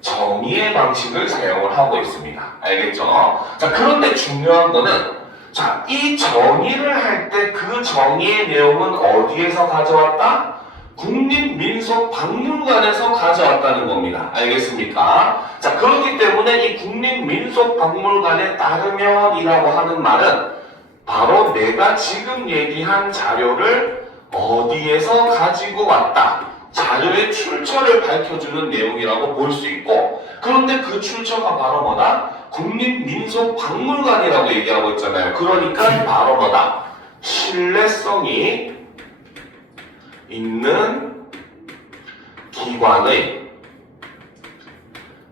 정의의 방식을 사용을 하고 있습니다. 알겠죠? 자, 그런데 중요한 거는 자, 이 정의를 할 때 그 정의의 내용은 어디에서 가져왔다? 국립민속박물관에서 가져왔다는 겁니다. 알겠습니까? 자, 그렇기 때문에 이 국립민속박물관에 따르면이라고 하는 말은 바로 내가 지금 얘기한 자료를 어디에서 가지고 왔다. 자료의 출처를 밝혀주는 내용이라고 볼 수 있고, 그런데 그 출처가 바로 뭐다? 국립민속박물관이라고 얘기하고 있잖아요. 그러니까 바로 뭐다? 신뢰성이 있는 기관의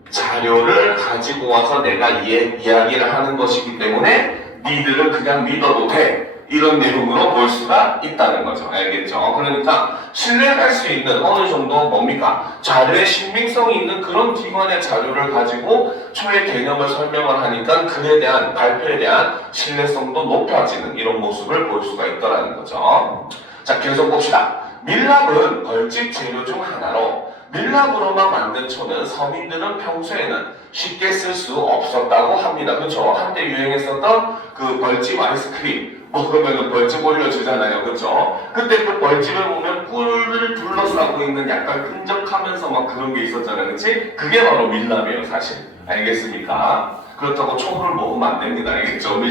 자료를 가지고 와서 내가 이야기를 하는 것이기 때문에 니들은 그냥 믿어도 돼. 이런 내용으로 볼 수가 있다는 거죠. 알겠죠? 그러니까 신뢰할 수 있는 어느 정도 뭡니까? 자료의 신빙성이 있는 그런 기관의 자료를 가지고 초의 개념을 설명을 하니까 글에 대한 발표에 대한 신뢰성도 높아지는 이런 모습을 볼 수가 있다는 거죠. 자, 계속 봅시다. 밀랍은 벌집 재료 중 하나로 밀랍으로만 만든 초는 서민들은 평소에는 쉽게 쓸 수 없었다고 합니다. 그렇죠? 한때 유행했었던 그 벌집 아이스크림 먹으면 벌집 올려주잖아요. 그렇죠? 그때 그 벌집에 보면 꿀을 둘러싸고 있는 약간 끈적하면서 막 그런 게 있었잖아요. 그렇지? 그게 바로 밀랍이에요, 사실. 알겠습니까? 그렇다고 초를 먹으면 안 됩니다. 알겠죠?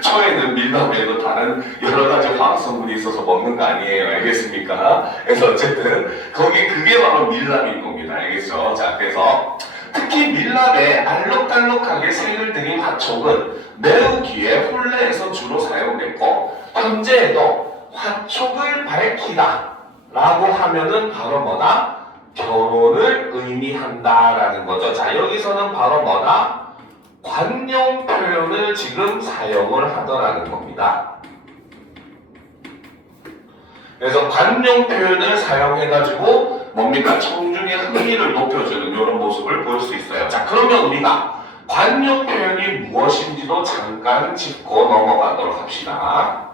초에는 밀랍 외에도 다른 여러 가지 화학성분이 있어서 먹는 거 아니에요. 알겠습니까? 그래서 어쨌든 그게 바로 밀랍인 겁니다. 알겠죠? 자, 그래서 특히 밀랍에 알록달록하게 색을 들인 화촉은 매우 귀해 혼례에서 주로 사용됐고, 현재에도 화촉을 밝히다 라고 하면은 바로 뭐다? 결혼을 의미한다라는 거죠. 자, 여기서는 바로 뭐다? 관용 표현을 지금 사용을 하더라는 겁니다. 그래서 관용 표현을 사용해가지고 뭡니까? 청중의 흥미를 높여주는 이런 모습을 볼 수 있어요. 자, 그러면 우리가 관용 표현이 무엇인지도 잠깐 짚고 넘어가도록 합시다.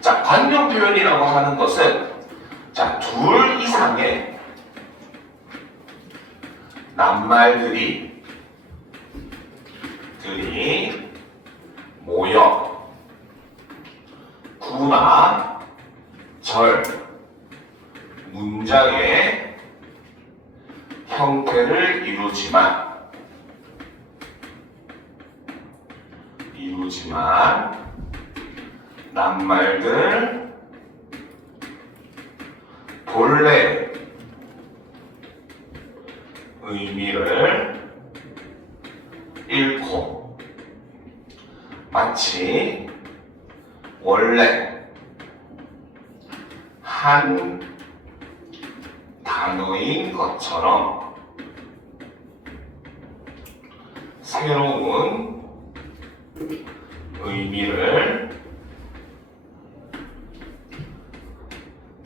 자, 관용 표현이라고 하는 것은 자, 둘 이상의 낱말들이 모여 구나 절 문장의 형태를 이루지만 낱말들 본래 의미를 잃고 마치 원래 한 단어인 것처럼 새로운 의미를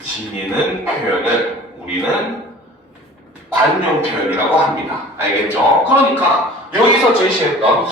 지니는 표현을 우리는 관용 표현이라고 합니다. 알겠죠? 그러니까 여기서 제시했던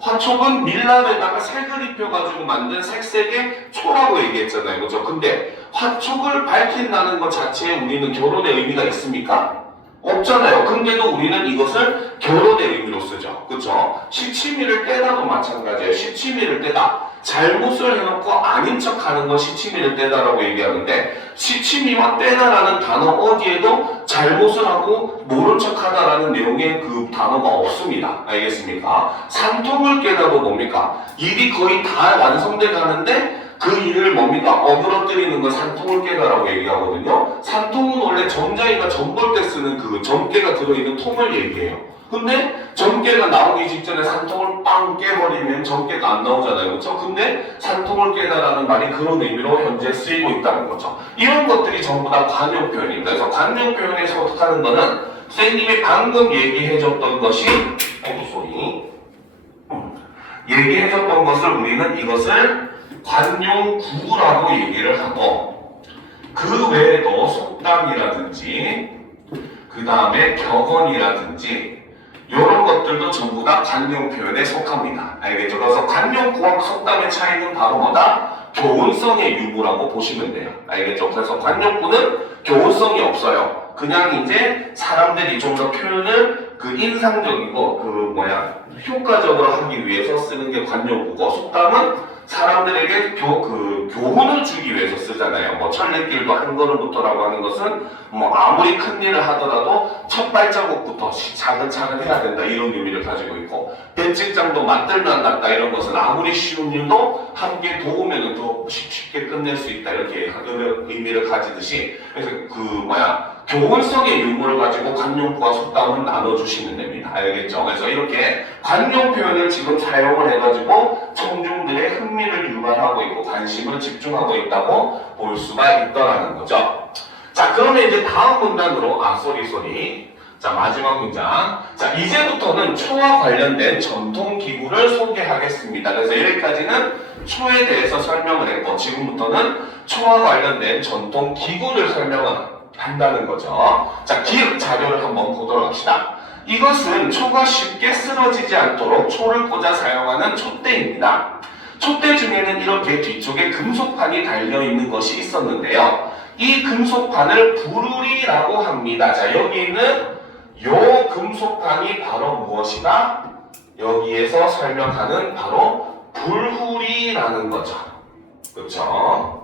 화촉은 밀랍에다가 색을 입혀가지고 만든 색색의 초라고 얘기했잖아요. 그죠? 근데 화촉을 밝힌다는 것 자체에 우리는 결혼의 의미가 있습니까? 없잖아요. 근데도 우리는 이것을 결혼의 의미로 쓰죠. 그쵸? 시치미를 떼다도 마찬가지예요. 시치미를 떼다. 잘못을 해놓고 아닌 척 하는 건 시치미를 떼다라고 얘기하는데, 시치미와 떼다라는 단어 어디에도 잘못을 하고 모른 척 하다라는 내용의 그 단어가 없습니다. 알겠습니까? 산통을 깨다도 뭡니까? 일이 거의 다 완성돼 가는데 그 일을 뭡니까? 어그러뜨리는 걸 산통을 깨다라고 얘기하거든요. 산통은 원래 점장이가 점 볼 때 쓰는 그 점괘가 들어있는 통을 얘기해요. 근데 점괘가 나오기 직전에 산통을 빵 깨버리면 점괘가 안 나오잖아요. 그렇죠? 근데 산통을 깨다라는 말이 그런 의미로 현재 쓰이고 있다는 거죠. 이런 것들이 전부 다 관용 표현입니다. 그래서 관용 표현에 속하는 거는 선생님이 방금 얘기해줬던 것이 얘기해줬던 것을 우리는 이것을 관용구라고 얘기를 하고, 그 외에도 속담이라든지 그 다음에 격언이라든지 이런 것들도 전부 다 관용 표현에 속합니다. 알겠죠? 그래서 관용구와 속담의 차이는 바로 뭐다? 교훈성의 유무라고 보시면 돼요. 알겠죠? 그래서 관용구는 교훈성이 없어요. 그냥 이제 사람들이 좀 더 표현을 인상적이고 효과적으로 하기 위해서 쓰는 게 관용구고, 속담은 사람들에게 교훈을 주기 위해서 쓰잖아요. 뭐 천리길도 한 걸음부터라고 하는 것은 뭐 아무리 큰 일을 하더라도 첫 발자국부터 차근차근 해야 된다, 이런 의미를 가지고 있고, 뱀직장도 맞들면 낫다, 이런 것은 아무리 쉬운 일도 함께 도우면 더 쉽게 끝낼 수 있다, 이렇게 의미를 가지듯이, 그래서 교훈성의 유무를 가지고 관용구와 속담을 나눠주시면 됩니다. 알겠죠? 그래서 이렇게 관용 표현을 지금 사용을 해가지고 청중들의 흥미를 유발하고 있고 관심을 집중하고 있다고 볼 수가 있더라는 거죠. 자, 그러면 이제 다음 문단으로, 자, 마지막 문장. 자, 이제부터는 초와 관련된 전통기구를 소개하겠습니다. 그래서 여기까지는 초에 대해서 설명을 했고, 지금부터는 초와 관련된 전통기구를 설명을 한다는 거죠. 자, 기획 자료를 한번 보도록 합시다. 이것은 초가 쉽게 쓰러지지 않도록 초를 꽂아 사용하는 촛대입니다. 촛대 중에는 이렇게 뒤쪽에 금속판이 달려있는 것이 있었는데요. 이 금속판을 부르리라고 합니다. 자, 여기 있는 요 금속판이 바로 무엇이다? 여기에서 설명하는 바로 불후리라는 거죠. 그렇죠?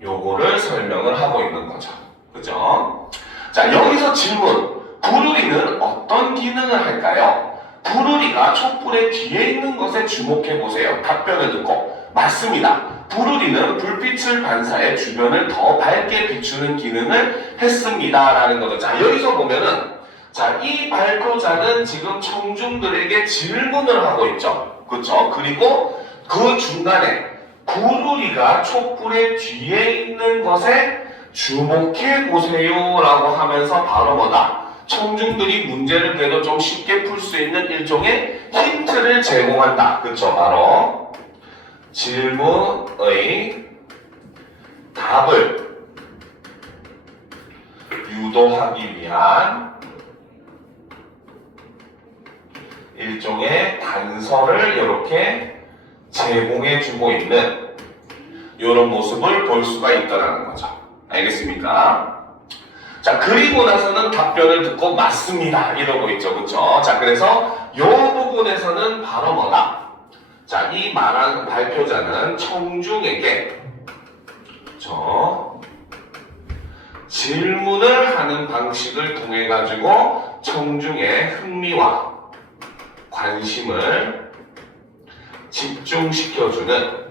요거를 설명을 하고 있는 거죠. 그죠? 자, 여기서 질문. 부르리는 어떤 기능을 할까요? 부르리가 촛불의 뒤에 있는 것에 주목해 보세요. 답변을 듣고. 맞습니다. 부르리는 불빛을 반사해 주변을 더 밝게 비추는 기능을 했습니다. 라는 거죠. 자, 여기서 보면은, 자, 이 발표자는 지금 청중들에게 질문을 하고 있죠. 그쵸? 그리고 그 중간에 부르리가 촛불의 뒤에 있는 것에 주목해 보세요 라고 하면서 바로 뭐다? 청중들이 문제를 그래도 좀 쉽게 풀 수 있는 일종의 힌트를 제공한다. 그쵸? 바로 질문의 답을 유도하기 위한 일종의 단서를 이렇게 제공해주고 있는 이런 모습을 볼 수가 있다는 거죠. 알겠습니까? 자, 그리고 나서는 답변을 듣고 맞습니다 이러고 있죠. 그쵸? 자, 그래서 이 부분에서는 바로 뭐다? 자, 이 말한 발표자는 청중에게 질문을 하는 방식을 통해 가지고 청중의 흥미와 관심을 집중시켜주는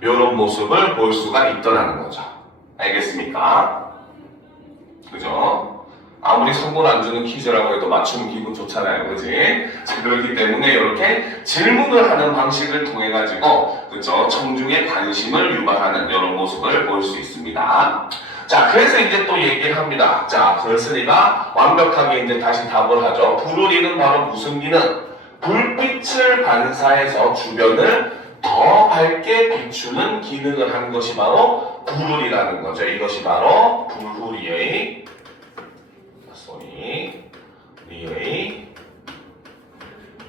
이런 모습을 볼 수가 있더라는 거죠. 알겠습니까? 그죠? 아무리 선물 안 주는 퀴즈라고 해도 맞추면 기분 좋잖아요. 그지? 자, 그렇기 때문에 이렇게 질문을 하는 방식을 통해 가지고, 그죠? 청중의 관심을 유발하는 이런 모습을 볼 수 있습니다. 자, 그래서 이제 또 얘기를 합니다. 자, 그렇으니까 완벽하게 이제 다시 답을 하죠. 부르리는 바로 무슨 기능? 불빛을 반사해서 주변을 더 밝게 비추는 기능을 한 것이 바로 부르리라는 거죠. 이것이 바로 불후리의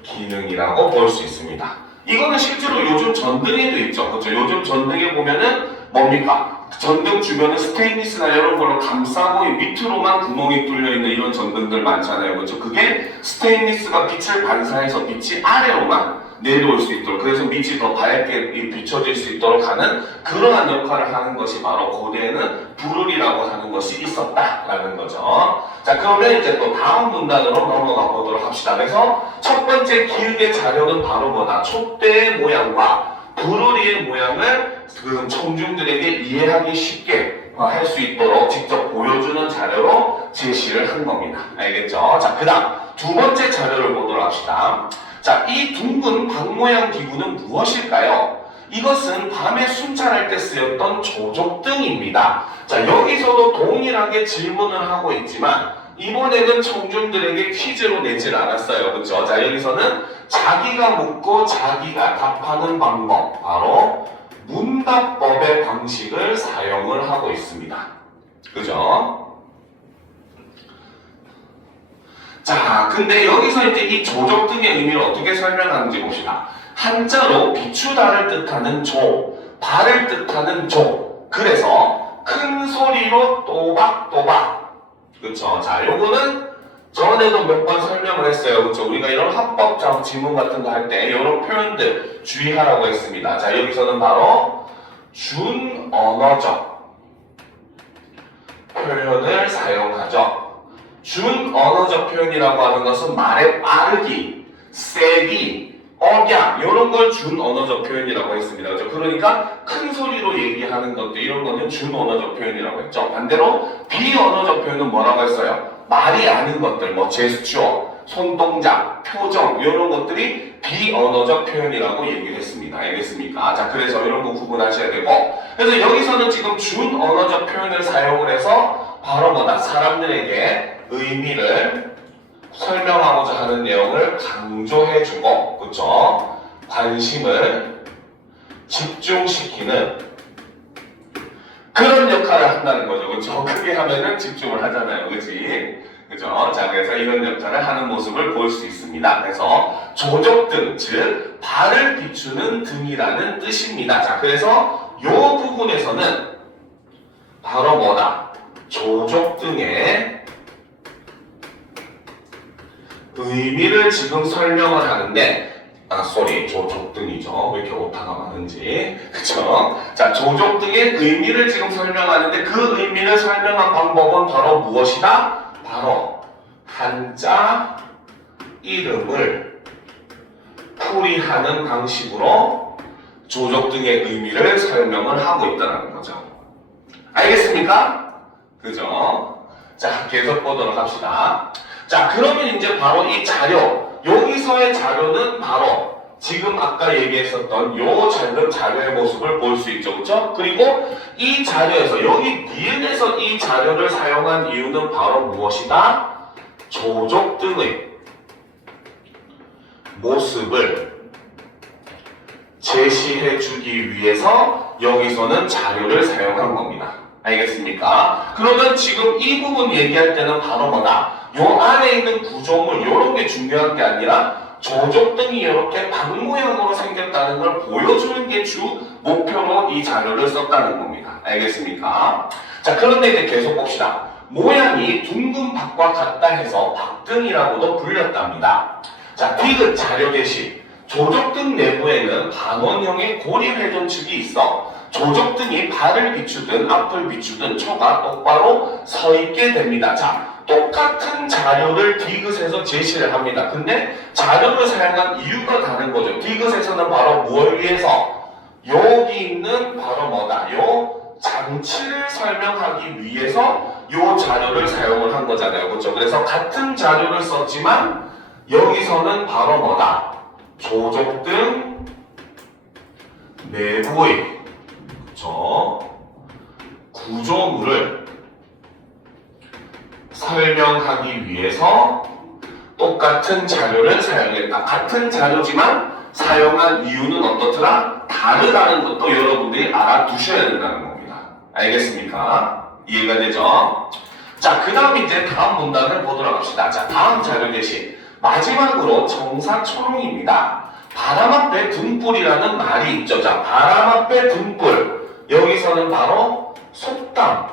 기능이라고 볼 수 있습니다. 이거는 실제로 요즘 전등에도 있죠. 그렇죠? 요즘 전등에 보면은 뭡니까? 전등 주변은 스테인리스나 이런 걸로 감싸고 밑으로만 구멍이 뚫려 있는 이런 전등들 많잖아요. 그렇죠? 그게 스테인리스가 빛을 반사해서 빛이 아래로만 내려올 수 있도록, 그래서 빛이 더 밝게 비춰질 수 있도록 하는 그러한 역할을 하는 것이 바로 고대에는 부르리라고 하는 것이 있었다라는 거죠. 자, 그러면 이제 또 다음 문단으로 넘어가 보도록 합시다. 그래서 첫 번째 기획의 자료는 바로 뭐다? 촛대의 모양과 부르리의 모양을 그 청중들에게 이해하기 쉽게 할 수 있도록 직접 보여주는 자료로 제시를 한 겁니다. 알겠죠? 자, 그 다음 두 번째 자료를 보도록 합시다. 자, 이 둥근 광 모양 기구는 무엇일까요? 이것은 밤에 순찰할 때 쓰였던 조족등입니다. 자, 여기서도 동일하게 질문을 하고 있지만 이번에는 청중들에게 퀴즈로 내질 않았어요. 그렇죠? 자, 여기서는 자기가 묻고 자기가 답하는 방법, 바로 문답법의 방식을 사용을 하고 있습니다. 그죠? 자, 근데 여기서 이제 이 조족등의 의미를 어떻게 설명하는지 봅시다. 한자로 비추다를 뜻하는 조, 발을 뜻하는 조. 그래서 큰 소리로 또박또박. 그쵸? 자, 요거는 전에도 몇 번 설명을 했어요. 그쵸? 우리가 이런 합법 지문 같은 거 할 때 이런 표현들 주의하라고 했습니다. 자, 여기서는 바로 준언어적 표현을 사용하죠. 준언어적 표현이라고 하는 것은 말의 빠르기, 세기, 억양 이런 걸 준언어적 표현이라고 했습니다. 그렇죠? 그러니까 큰 소리로 얘기하는 것도 이런 거는 준언어적 표현이라고 했죠. 반대로 비언어적 표현은 뭐라고 했어요? 말이 아닌 것들, 뭐 제스처, 손동작, 표정 이런 것들이 비언어적 표현이라고 얘기를 했습니다. 알겠습니까? 자, 그래서 이런 거 구분하셔야 되고, 그래서 여기서는 지금 준언어적 표현을 사용을 해서 바로 뭐다? 사람들에게 의미를 설명하고자 하는 내용을 강조해주고, 그쵸? 관심을 집중시키는 그런 역할을 한다는 거죠. 그쵸? 크게 하면은 집중을 하잖아요. 그치? 그죠? 자, 그래서 이런 역할을 하는 모습을 볼 수 있습니다. 그래서 조족등, 즉 발을 비추는 등이라는 뜻입니다. 자, 그래서 이 부분에서는 바로 뭐다? 조족등의 의미를 지금 설명을 하는데, 조족등이죠. 왜 이렇게 오타가 많은지. 그쵸? 자, 조족등의 의미를 지금 설명하는데 그 의미를 설명한 방법은 바로 무엇이다? 바로 한자 이름을 풀이하는 방식으로 조족등의 의미를 설명을 하고 있다는 거죠. 알겠습니까? 그죠? 자, 계속 보도록 합시다. 자, 그러면 이제 바로 이 자료, 여기서의 자료는 바로 지금 아까 얘기했었던 요 작은 자료의 모습을 볼 수 있죠. 그렇죠? 그리고 이 자료에서 여기 니은에서 이 자료를 사용한 이유는 바로 무엇이다? 조족등의 모습을 제시해 주기 위해서 여기서는 자료를 사용한 겁니다. 알겠습니까? 그러면 지금 이 부분 얘기할 때는 바로 뭐다? 요 안에 있는 구조물 요런 게 중요한 게 아니라 조족등이 이렇게 방 모양으로 생겼다는 걸 보여주는 게 주 목표로 이 자료를 썼다는 겁니다. 알겠습니까? 자, 그런데 이제 계속 봅시다. 모양이 둥근 박과 같다 해서 박등이라고도 불렸답니다. 자, 디귿 자료 게시. 조족등 내부에는 반원형의 고리회전축이 있어 조족등이 발을 비추든 앞을 비추든 초가 똑바로 서 있게 됩니다. 자, 똑같은 자료를 디귿에서 제시를 합니다. 근데 자료를 사용한 이유가 다른 거죠. 디귿에서는 바로 뭘 위해서? 여기 있는 바로 뭐다? 요 장치를 설명하기 위해서 요 자료를 사용을 한 거잖아요. 그렇죠? 그래서 같은 자료를 썼지만 여기서는 바로 뭐다? 조족등 내부의 구조물을 설명하기 위해서 똑같은 자료를 사용했다. 같은 자료지만 사용한 이유는 어떻더라? 다르다는 것도 여러분들이 알아두셔야 된다는 겁니다. 알겠습니까? 이해가 되죠? 자, 그 다음 이제 다음 문단을 보도록 합시다. 자, 다음 자료 제시. 마지막으로 정사초롱입니다. 바람 앞에 등불이라는 말이 있죠. 자, 바람 앞에 등불. 여기서는 바로 속담을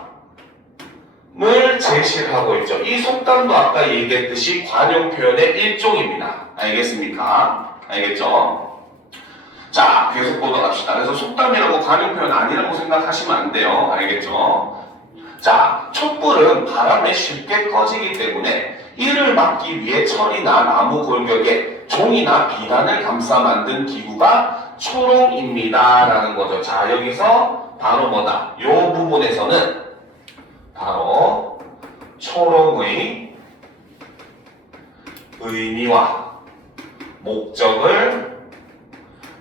제시를 하고 있죠. 이 속담도 아까 얘기했듯이 관용 표현의 일종입니다. 알겠습니까? 알겠죠? 자, 계속 보도록 합시다. 그래서 속담이라고 관용 표현 아니라고 생각하시면 안 돼요. 알겠죠? 자, 촛불은 바람에 쉽게 꺼지기 때문에 이를 막기 위해 철이나 나무 골격에 종이나 비단을 감싸 만든 기구가 초롱입니다. 라는 거죠. 자, 여기서 바로 뭐다? 이 부분에서는 바로 초롱의 의미와 목적을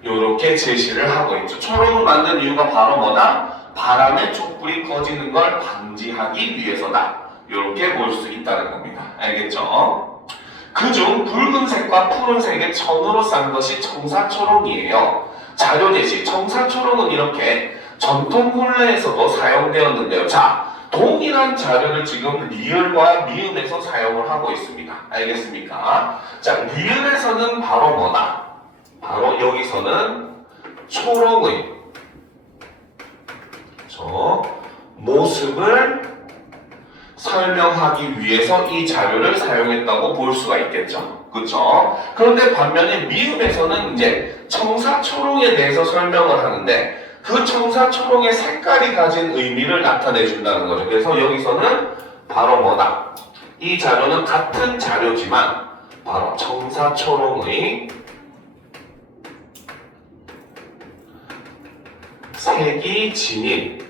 이렇게 제시를 하고 있죠. 초롱을 만든 이유가 바로 뭐다? 바람에 촛불이 꺼지는 걸 방지하기 위해서다. 이렇게 볼 수 있다는 겁니다. 알겠죠? 그중 붉은색과 푸른색의 천으로 싼 것이 청사초롱이에요. 자료 제시. 청사초롱은 이렇게 전통 혼례에서도 사용되었는데요. 자, 동일한 자료를 지금 리을과 미음에서 사용을 하고 있습니다. 알겠습니까? 자, 리을에서는 바로 뭐다? 바로 여기서는 초롱의 모습을 설명하기 위해서 이 자료를 사용했다고 볼 수가 있겠죠. 그렇죠? 그런데 반면에 미음에서는 이제 청사초롱에 대해서 설명을 하는데 그 청사초롱의 색깔이 가진 의미를 나타내 준다는 거죠. 그래서 여기서는 바로 뭐다? 이 자료는 같은 자료지만 바로 청사초롱의 색이 지닌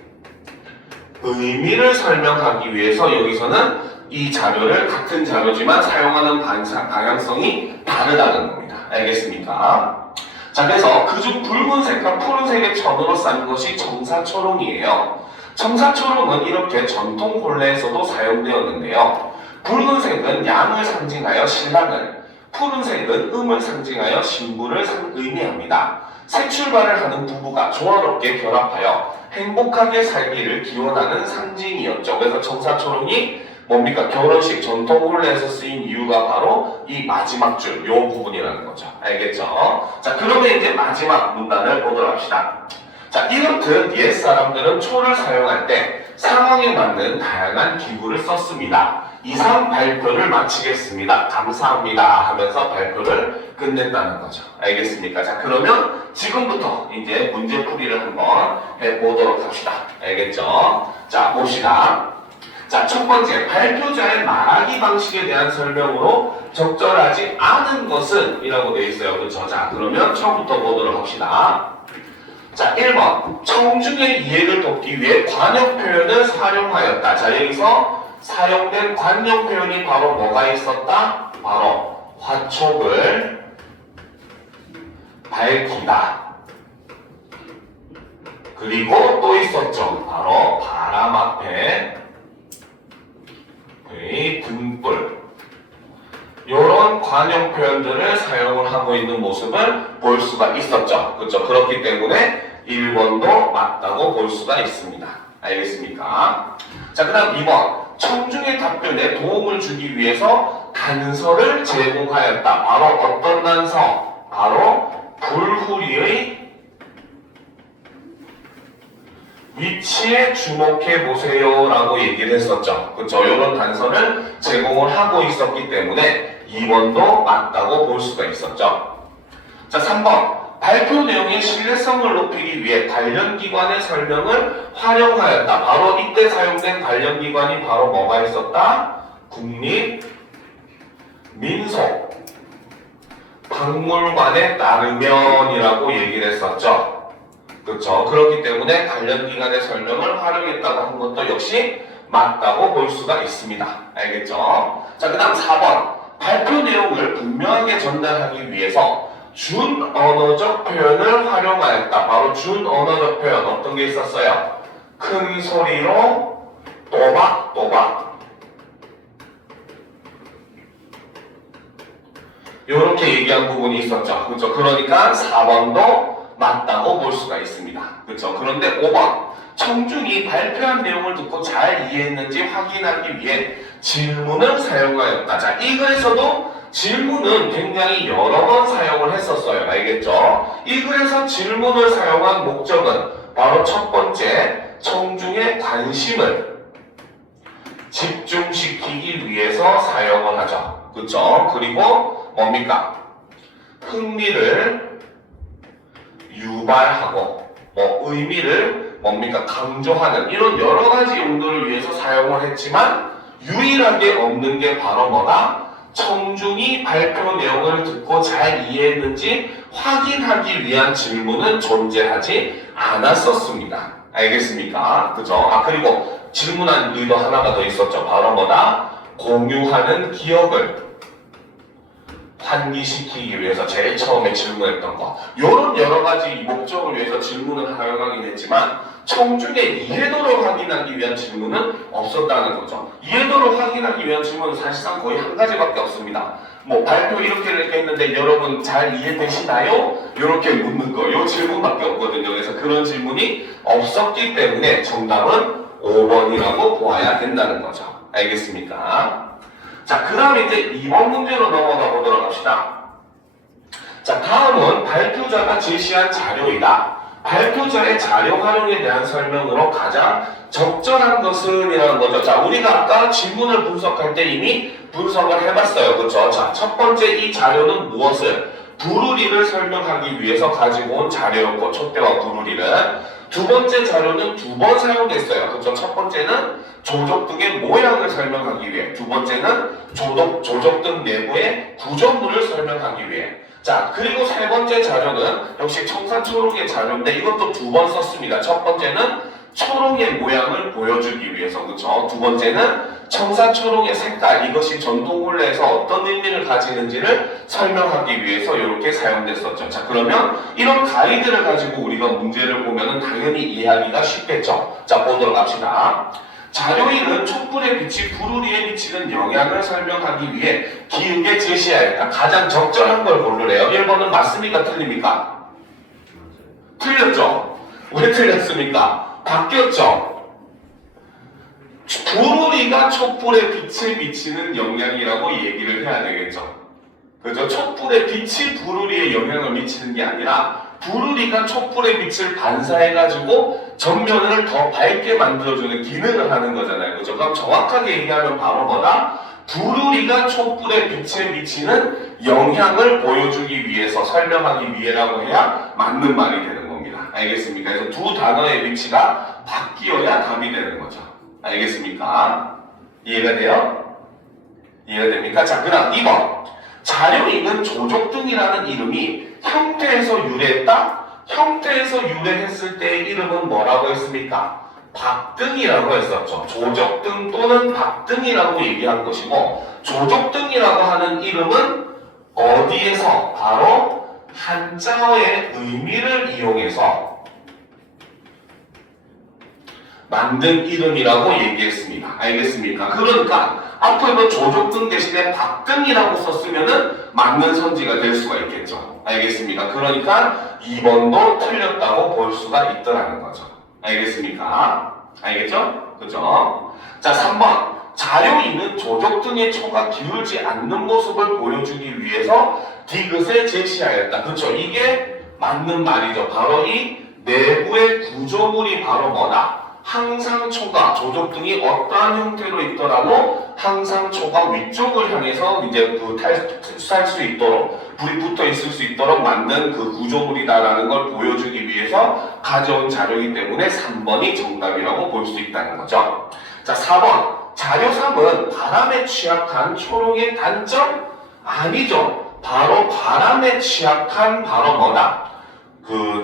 의미를 설명하기 위해서 여기서는 이 자료를 같은 자료지만 사용하는 방향성이 다르다는 겁니다. 알겠습니까? 자, 그래서 그중 붉은색과 푸른색의 천으로 싼 것이 청사초롱이에요. 청사초롱은 이렇게 전통 혼례에서도 사용되었는데요. 붉은색은 양을 상징하여 신랑을, 푸른색은 음을 상징하여 신부를 의미합니다. 새 출발을 하는 부부가 조화롭게 결합하여 행복하게 살기를 기원하는 상징이었죠. 그래서 청사초롱이 뭡니까? 결혼식 전통 혼례에서 쓰인 이유가 바로 이 마지막 줄, 요 부분이라는 거죠. 알겠죠? 자, 그러면 이제 마지막 문단을 보도록 합시다. 자, 이렇듯 옛 사람들은 초를 사용할 때 상황에 맞는 다양한 기구를 썼습니다. 이상 발표를 마치겠습니다. 감사합니다 하면서 발표를 끝냈다는 거죠. 알겠습니까? 자, 그러면 지금부터 이제 문제풀이를 한번 해보도록 합시다. 알겠죠? 자, 봅시다. 자, 첫 번째, 발표자의 말하기 방식에 대한 설명으로 적절하지 않은 것은 이라고 되어 있어요. 그렇죠? 자, 그러면 처음부터 보도록 합시다. 자, 1번, 청중의 이해를 돕기 위해 관용 표현을 활용하였다. 자, 여기서 사용된 관용 표현이 바로 뭐가 있었다? 바로 화촉을 밝히다. 그리고 또 있었죠. 바로 바람 앞에 등불. 이런 관용 표현들을 사용을 하고 있는 모습을 볼 수가 있었죠. 그렇죠? 그렇기 때문에 1번도 맞다고 볼 수가 있습니다. 알겠습니까? 자, 그 다음 2번. 청중의 답변에 도움을 주기 위해서 단서를 제공하였다. 바로 어떤 단서? 바로 불후리의 위치에 주목해 보세요 라고 얘기를 했었죠. 그렇죠? 이런 단서를 제공을 하고 있었기 때문에 2번도 맞다고 볼 수가 있었죠. 자, 3번. 발표 내용의 신뢰성을 높이기 위해 관련기관의 설명을 활용하였다. 바로 이때 사용된 관련기관이 바로 뭐가 있었다? 국립민속박물관에 따르면이라고 얘기를 했었죠. 그렇죠? 그렇기 때문에 관련기관의 설명을 활용했다고 한 것도 역시 맞다고 볼 수가 있습니다. 알겠죠? 자, 그 다음 4번. 발표 내용을 분명하게 전달하기 위해서 준언어적 표현을 활용하였다. 바로 준언어적 표현 어떤 게 있었어요? 큰 소리로 또박또박 이렇게 얘기한 부분이 있었죠. 그렇죠? 그러니까 4번도 맞다고 볼 수가 있습니다. 그렇죠? 그런데 5번. 청중이 발표한 내용을 듣고 잘 이해했는지 확인하기 위해 질문을 사용하였다. 자, 이 글에서도 질문은 굉장히 여러 번 사용을 했었어요. 알겠죠? 이 글에서 질문을 사용한 목적은 바로 첫 번째, 청중의 관심을 집중시키기 위해서 사용을 하죠. 그렇죠? 그리고 뭡니까? 흥미를 유발하고 의미를 뭡니까? 강조하는 이런 여러 가지 용도를 위해서 사용을 했지만 유일하게 없는 게 바로 뭐다? 청중이 발표 내용을 듣고 잘 이해했는지 확인하기 위한 질문은 존재하지 않았었습니다. 알겠습니까? 그죠? 아, 그리고 질문한 의도 하나가 더 있었죠. 바로 뭐다? 공유하는 기억을 환기시키기 위해서 제일 처음에 질문했던 거. 이런 여러 가지 목적을 위해서 질문을 활용하긴 했지만 청중의 이해도를 확인하기 위한 질문은 없었다는 거죠. 이해도를 확인하기 위한 질문은 사실상 거의 한 가지밖에 없습니다. 발표 이렇게 했는데 여러분 잘 이해되시나요? 이렇게 묻는 거. 이 질문밖에 없거든요. 그래서 그런 질문이 없었기 때문에 정답은 5번이라고 보아야 된다는 거죠. 알겠습니까? 자, 그 다음에 이제 2번 문제로 넘어가 보도록 합시다. 자, 다음은 발표자가 제시한 자료이다. 발표자의 자료 활용에 대한 설명으로 가장 적절한 것은 이라는 거죠. 자, 우리가 아까 지문을 분석할 때 이미 분석을 해봤어요. 그렇죠? 자, 첫 번째 이 자료는 무엇을? 부르리를 설명하기 위해서 가지고 온 자료였고, 촛대와 부르리를. 두 번째 자료는 두 번 사용됐어요. 그렇죠? 첫 번째는 조적등의 모양을 설명하기 위해, 두 번째는 조적등 내부의 구조물을 설명하기 위해. 자, 그리고 세 번째 자료는 역시 청사초롱의 자료인데 이것도 두 번 썼습니다. 첫 번째는 초롱의 모양을 보여주기 위해서, 그렇죠? 두 번째는 청사초롱의 색깔, 이것이 전통혼례에서 어떤 의미를 가지는지를 설명하기 위해서 이렇게 사용됐었죠. 자, 그러면 이런 가이드를 가지고 우리가 문제를 보면은 당연히 이해하기가 쉽겠죠. 자, 보도록 합시다. 자료인은 촛불의 빛이 부르리에 미치는 영향을 설명하기 위해 기울게 제시하였다. 가장 적절한 걸 고르래요. 1번은 맞습니까? 틀립니까? 틀렸죠? 왜 틀렸습니까? 바뀌었죠? 부르리가 촛불의 빛에 미치는 영향이라고 얘기를 해야 되겠죠. 그죠? 촛불의 빛이 부르리에 영향을 미치는 게 아니라 부르리가 촛불의 빛을 반사해가지고 전면을 더 밝게 만들어주는 기능을 하는 거잖아요. 그죠? 그럼 정확하게 얘기하면 바로 뭐다? 부르리가 촛불의 빛에 미치는 영향을 보여주기 위해서, 설명하기 위해라고 해야 맞는 말이 되는 겁니다. 알겠습니까? 그래서 두 단어의 위치가 바뀌어야 답이 되는 거죠. 알겠습니까? 이해가 돼요? 이해가 됩니까? 자, 그 다음 2번. 자료인은 조적등이라는 이름이 형태에서 유래했다? 형태에서 유래했을 때의 이름은 뭐라고 했습니까? 박등이라고 했었죠. 조적등 또는 박등이라고 얘기한 것이고, 조적등이라고 하는 이름은 어디에서? 바로 한자어의 의미를 이용해서 만든 이름이라고 얘기했습니다. 알겠습니까? 그러니까 앞으로 조적등 대신에 박등이라고 썼으면은 맞는 선지가 될 수가 있겠죠. 알겠습니까? 그러니까 2번도 틀렸다고 볼 수가 있더라는 거죠. 알겠습니까? 알겠죠? 그죠? 자, 3번. 자료인은 조적등의 초가 기울지 않는 모습을 보여주기 위해서 디귿을 제시하였다. 그렇죠? 이게 맞는 말이죠. 바로 이 내부의 구조물이 바로 뭐다? 항상 초가, 조적등이 어떠한 형태로 있더라도 항상 초가 위쪽을 향해서 이제 탈수할 수 있도록, 불이 붙어 있을 수 있도록 만든 그 구조물이다라는 걸 보여주기 위해서 가져온 자료이기 때문에 3번이 정답이라고 볼 수 있다는 거죠. 자, 4번. 자료 3은 바람에 취약한 초롱의 단점? 아니죠. 바로 바람에 취약한 바로 뭐다? 그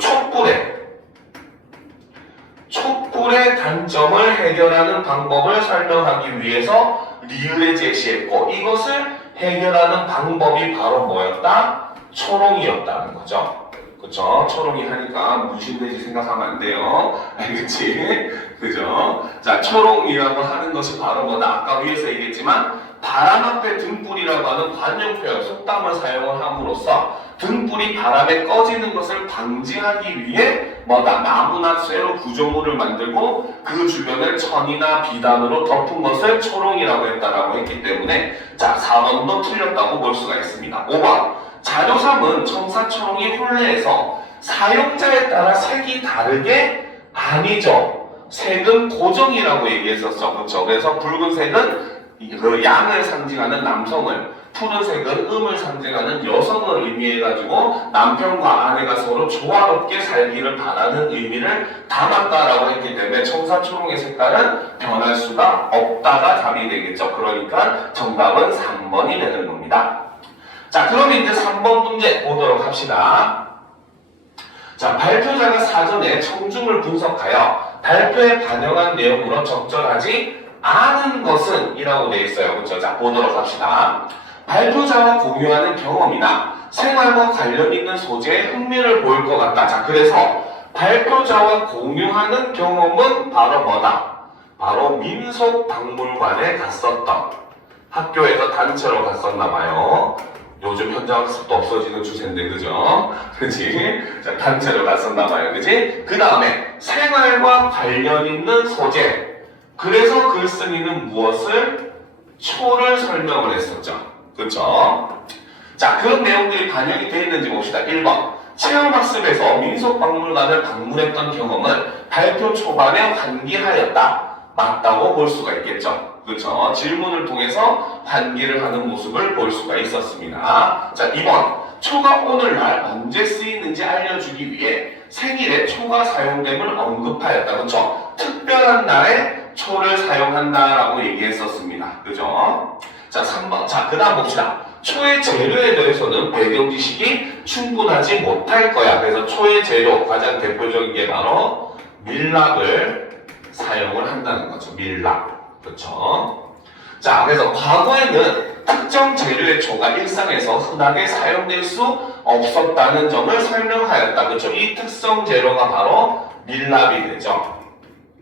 촛불의 단점을 해결하는 방법을 설명하기 위해서 리을에 제시했고, 이것을 해결하는 방법이 바로 뭐였다? 초롱이었다는 거죠. 그쵸? 초롱이 하니까 무신돼지 생각하면 안 돼요. 알겠지? 그죠? 자, 초롱이라고 하는 것이 바로 뭐다? 아까 위에서 얘기했지만 바람 앞에 등불이라고 하는 관용 표현, 속담을 사용을 함으로써 등불이 바람에 꺼지는 것을 방지하기 위해 뭐다? 나무나 쇠로 구조물을 만들고 그 주변을 천이나 비단으로 덮은 것을 초롱이라고 했다라고 했기 때문에, 자, 4번도 틀렸다고 볼 수가 있습니다. 5번. 자료 3은 청사초롱이 혼례에서 사용자에 따라 색이 다르게? 아니죠. 색은 고정이라고 얘기했었죠. 그렇죠? 그래서 붉은색은 그 양을 상징하는 남성을, 푸른색은 음을 상징하는 여성을 의미해가지고 남편과 아내가 서로 조화롭게 살기를 바라는 의미를 담았다라고 했기 때문에 청사초롱의 색깔은 변할 수가 없다가 답이 되겠죠. 그러니까 정답은 3번이 되는 겁니다. 자, 그러면 이제 3번 문제 보도록 합시다. 자, 발표자가 사전에 청중을 분석하여 발표에 반영한 내용으로 적절하지 않은 것은 이라고 되어 있어요. 그렇죠? 자, 보도록 합시다. 발표자와 공유하는 경험이나 생활과 관련 있는 소재에 흥미를 보일 것 같다. 자, 그래서 발표자와 공유하는 경험은 바로 뭐다? 바로 민속박물관에 갔었던, 학교에서 단체로 갔었나봐요. 요즘 현장학습도 없어지는 추세인데, 그죠? 그치? 자, 단체로 갔었나봐요. 그치? 그 다음에 생활과 관련 있는 소재. 그래서 글쓴이는 무엇을? 초를 설명을 했었죠. 그쵸? 자, 그런 내용들이 반영이 되어 있는지 봅시다. 1번. 체험학습에서 민속박물관을 방문했던 경험은 발표 초반에 환기하였다. 맞다고 볼 수가 있겠죠. 그렇죠. 질문을 통해서 환기를 하는 모습을 볼 수가 있었습니다. 자, 2번. 초가 오늘날 언제 쓰이는지 알려주기 위해 생일에 초가 사용됨을 언급하였다. 그렇죠. 특별한 날에 초를 사용한다라고 얘기했었습니다. 그죠? 자, 3번. 자, 그 다음 봅시다. 초의 재료에 대해서는 배경 지식이 충분하지 못할 거야. 그래서 초의 재료, 가장 대표적인 게 바로 밀랍을 사용을 한다는 거죠. 밀랍. 그렇죠? 자, 그래서 과거에는 특정 재료의 초가 일상에서 흔하게 사용될 수 없었다는 점을 설명하였다. 그렇죠? 이 특성 재료가 바로 밀랍이 되죠.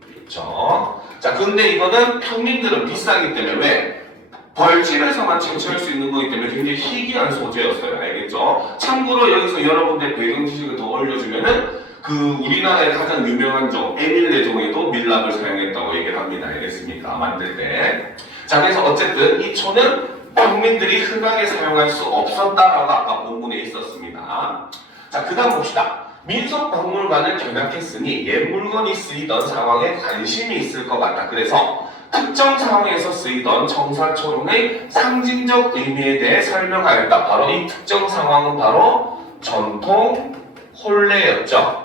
그렇죠? 자, 근데 이거는 평민들은 비싸기 때문에 왜? 벌집에서만 채취할 수 있는 거기 때문에 굉장히 희귀한 소재였어요. 알겠죠? 참고로 여기서 여러분들 배경 지식을 더 올려주면은 그 우리나라의 가장 유명한 종, 에밀레 종에도 밀랍을 사용했다고 얘기를 합니다. 알겠습니까? 만들 때. 자, 그래서 어쨌든 이 초는 평민들이 흔하게 사용할 수 없었다라고 아까 본문에 있었습니다. 자, 그 다음 봅시다. 민속박물관을 견학했으니 옛 물건이 쓰이던 상황에 관심이 있을 것 같다. 그래서 특정 상황에서 쓰이던 청사초롱의 상징적 의미에 대해 설명하였다. 바로 이 특정 상황은 바로 전통 혼례였죠.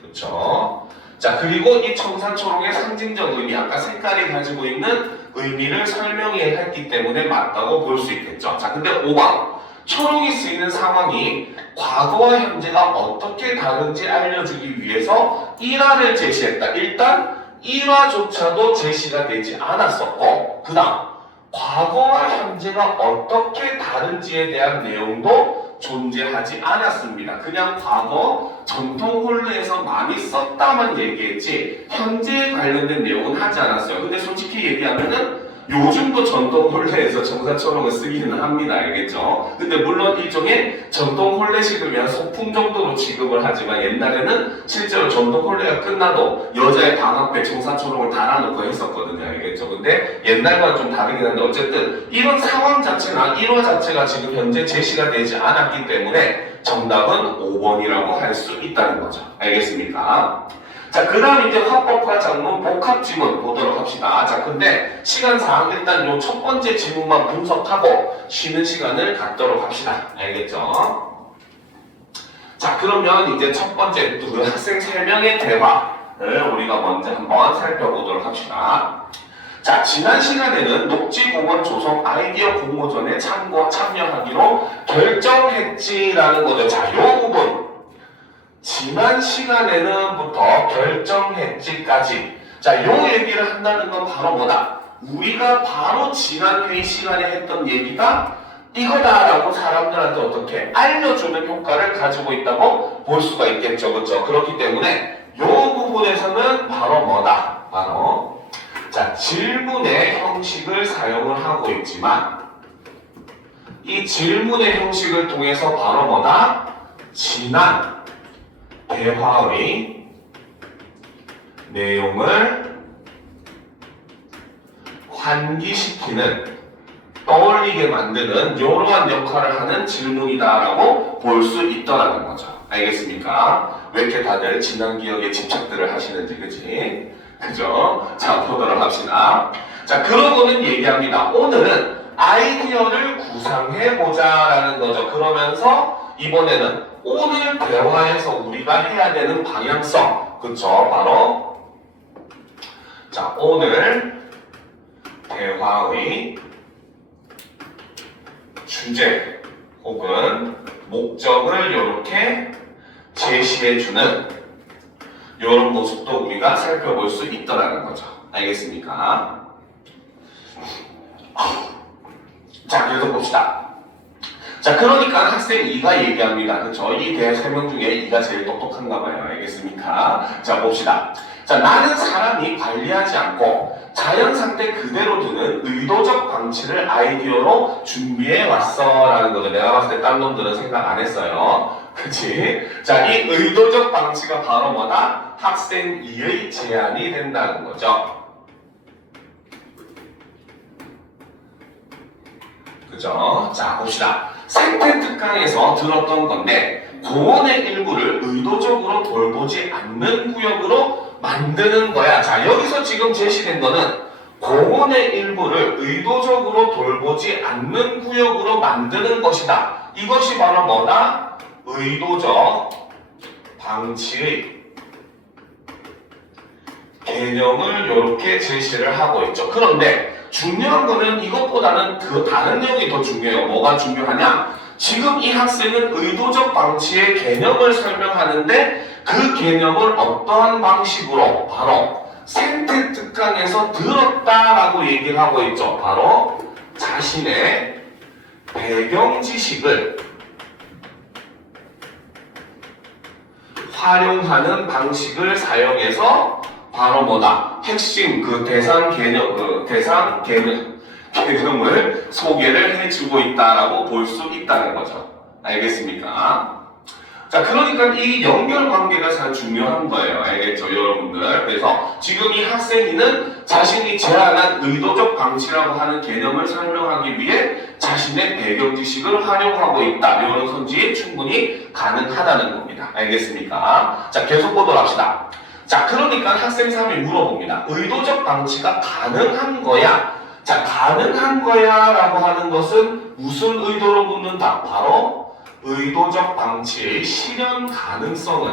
그렇죠? 자, 그리고 이 청사초롱의 상징적 의미, 아까 색깔이 가지고 있는 의미를 설명해야 했기 때문에 맞다고 볼 수 있겠죠. 자, 근데 5번. 초롱이 쓰이는 상황이 과거와 현재가 어떻게 다른지 알려주기 위해서 일화를 제시했다. 일단 일화조차도 제시가 되지 않았었고, 그 다음 과거와 현재가 어떻게 다른지에 대한 내용도 존재하지 않았습니다. 그냥 과거 전통 혼례에서 많이 썼다만 얘기했지 현재에 관련된 내용은 하지 않았어요. 근데 솔직히 얘기하면은 요즘도 전통 혼례에서 청사초롱을 쓰기는 합니다. 알겠죠? 근데 물론 일종의 전통 혼례식을 위한 소품 정도로 지급을 하지만 옛날에는 실제로 전통 혼례가 끝나도 여자의 방 앞에 청사초롱을 달아놓고 했었거든요. 알겠죠? 근데 옛날과는 좀 다르긴 한데 어쨌든 이런 상황 자체나 일화 자체가 지금 현재 제시가 되지 않았기 때문에 정답은 5번이라고 할 수 있다는 거죠. 알겠습니까? 자, 그 다음 이제 화법과 작문, 복합 지문 보도록 합시다. 자, 근데 시간상 일단 요 첫 번째 지문만 분석하고 쉬는 시간을 갖도록 합시다. 알겠죠? 자, 그러면 이제 첫 번째 그 학생 3명의 대화를 우리가 먼저 한번 살펴보도록 합시다. 자, 지난 시간에는 녹지공원 조성 아이디어 공모전에 참여하기로 결정했지라는 거죠. 자, 요 부분. 지난 시간에는부터 결정했지까지. 자, 요 얘기를 한다는 건 바로 뭐다? 우리가 바로 지난 회의 시간에 했던 얘기가 이거다라고 사람들한테 어떻게 알려주는 효과를 가지고 있다고 볼 수가 있겠죠. 그렇죠? 그렇기 때문에 요 부분에서는 바로 뭐다? 바로 자, 질문의 형식을 사용을 하고 있지만 이 질문의 형식을 통해서 바로 뭐다? 지난 대화의 내용을 환기시키는, 떠올리게 만드는 이러한 역할을 하는 질문이다라고 볼 수 있더라는 거죠. 알겠습니까? 왜 이렇게 다들 지난 기억에 집착들을 하시는지, 그치? 그죠? 자, 보도록 합시다. 자, 그러고는 얘기합니다. 오늘은 아이디어를 구상해보자라는 거죠. 그러면서 이번에는 오늘 대화에서 우리가 해야 되는 방향성, 그쵸? 바로 자, 오늘 대화의 주제 혹은 목적을 이렇게 제시해주는 이런 모습도 우리가 살펴볼 수 있더라는 거죠. 알겠습니까? 자, 그래서 봅시다. 자, 그러니까 학생 2가 얘기합니다. 그렇죠? 이 대 3명 중에 2가 제일 똑똑한가 봐요. 알겠습니까? 자, 봅시다. 자, 나는 사람이 관리하지 않고 자연 상태 그대로 두는 의도적 방치를 아이디어로 준비해 왔어 라는 거죠. 내가 봤을 때 딴 놈들은 생각 안 했어요. 그치? 자, 이 의도적 방치가 바로 뭐다? 학생 2의 제안이 된다는 거죠. 그죠? 자, 봅시다. 생태 특강에서 들었던 건데 공원의 일부를 의도적으로 돌보지 않는 구역으로 만드는 거야. 자, 여기서 지금 제시된 거는 공원의 일부를 의도적으로 돌보지 않는 구역으로 만드는 것이다. 이것이 바로 뭐다? 의도적 방치의 개념을 이렇게 제시를 하고 있죠. 그런데 중요한 거는 이것보다는 그 다른 내용이 더 중요해요. 뭐가 중요하냐? 지금 이 학생은 의도적 방치의 개념을 설명하는데 그 개념을 어떠한 방식으로 바로 생태 특강에서 들었다라고 얘기를 하고 있죠. 바로 자신의 배경 지식을 활용하는 방식을 사용해서 바로 뭐다? 핵심 개념을 소개를 해주고 있다라고 볼 수 있다는 거죠. 알겠습니까? 자, 그러니까 이 연결 관계가 참 중요한 거예요. 알겠죠, 여러분들? 그래서 지금 이 학생이는 자신이 제안한 의도적 방치라고 하는 개념을 설명하기 위해 자신의 배경 지식을 활용하고 있다. 이런 선지에 충분히 가능하다는 겁니다. 알겠습니까? 자, 계속 보도록 합시다. 자, 그러니까 학생 3이 물어봅니다. 의도적 방치가 가능한 거야? 자, 가능한 거야 라고 하는 것은 무슨 의도로 묻는다? 바로 의도적 방치의 실현 가능성을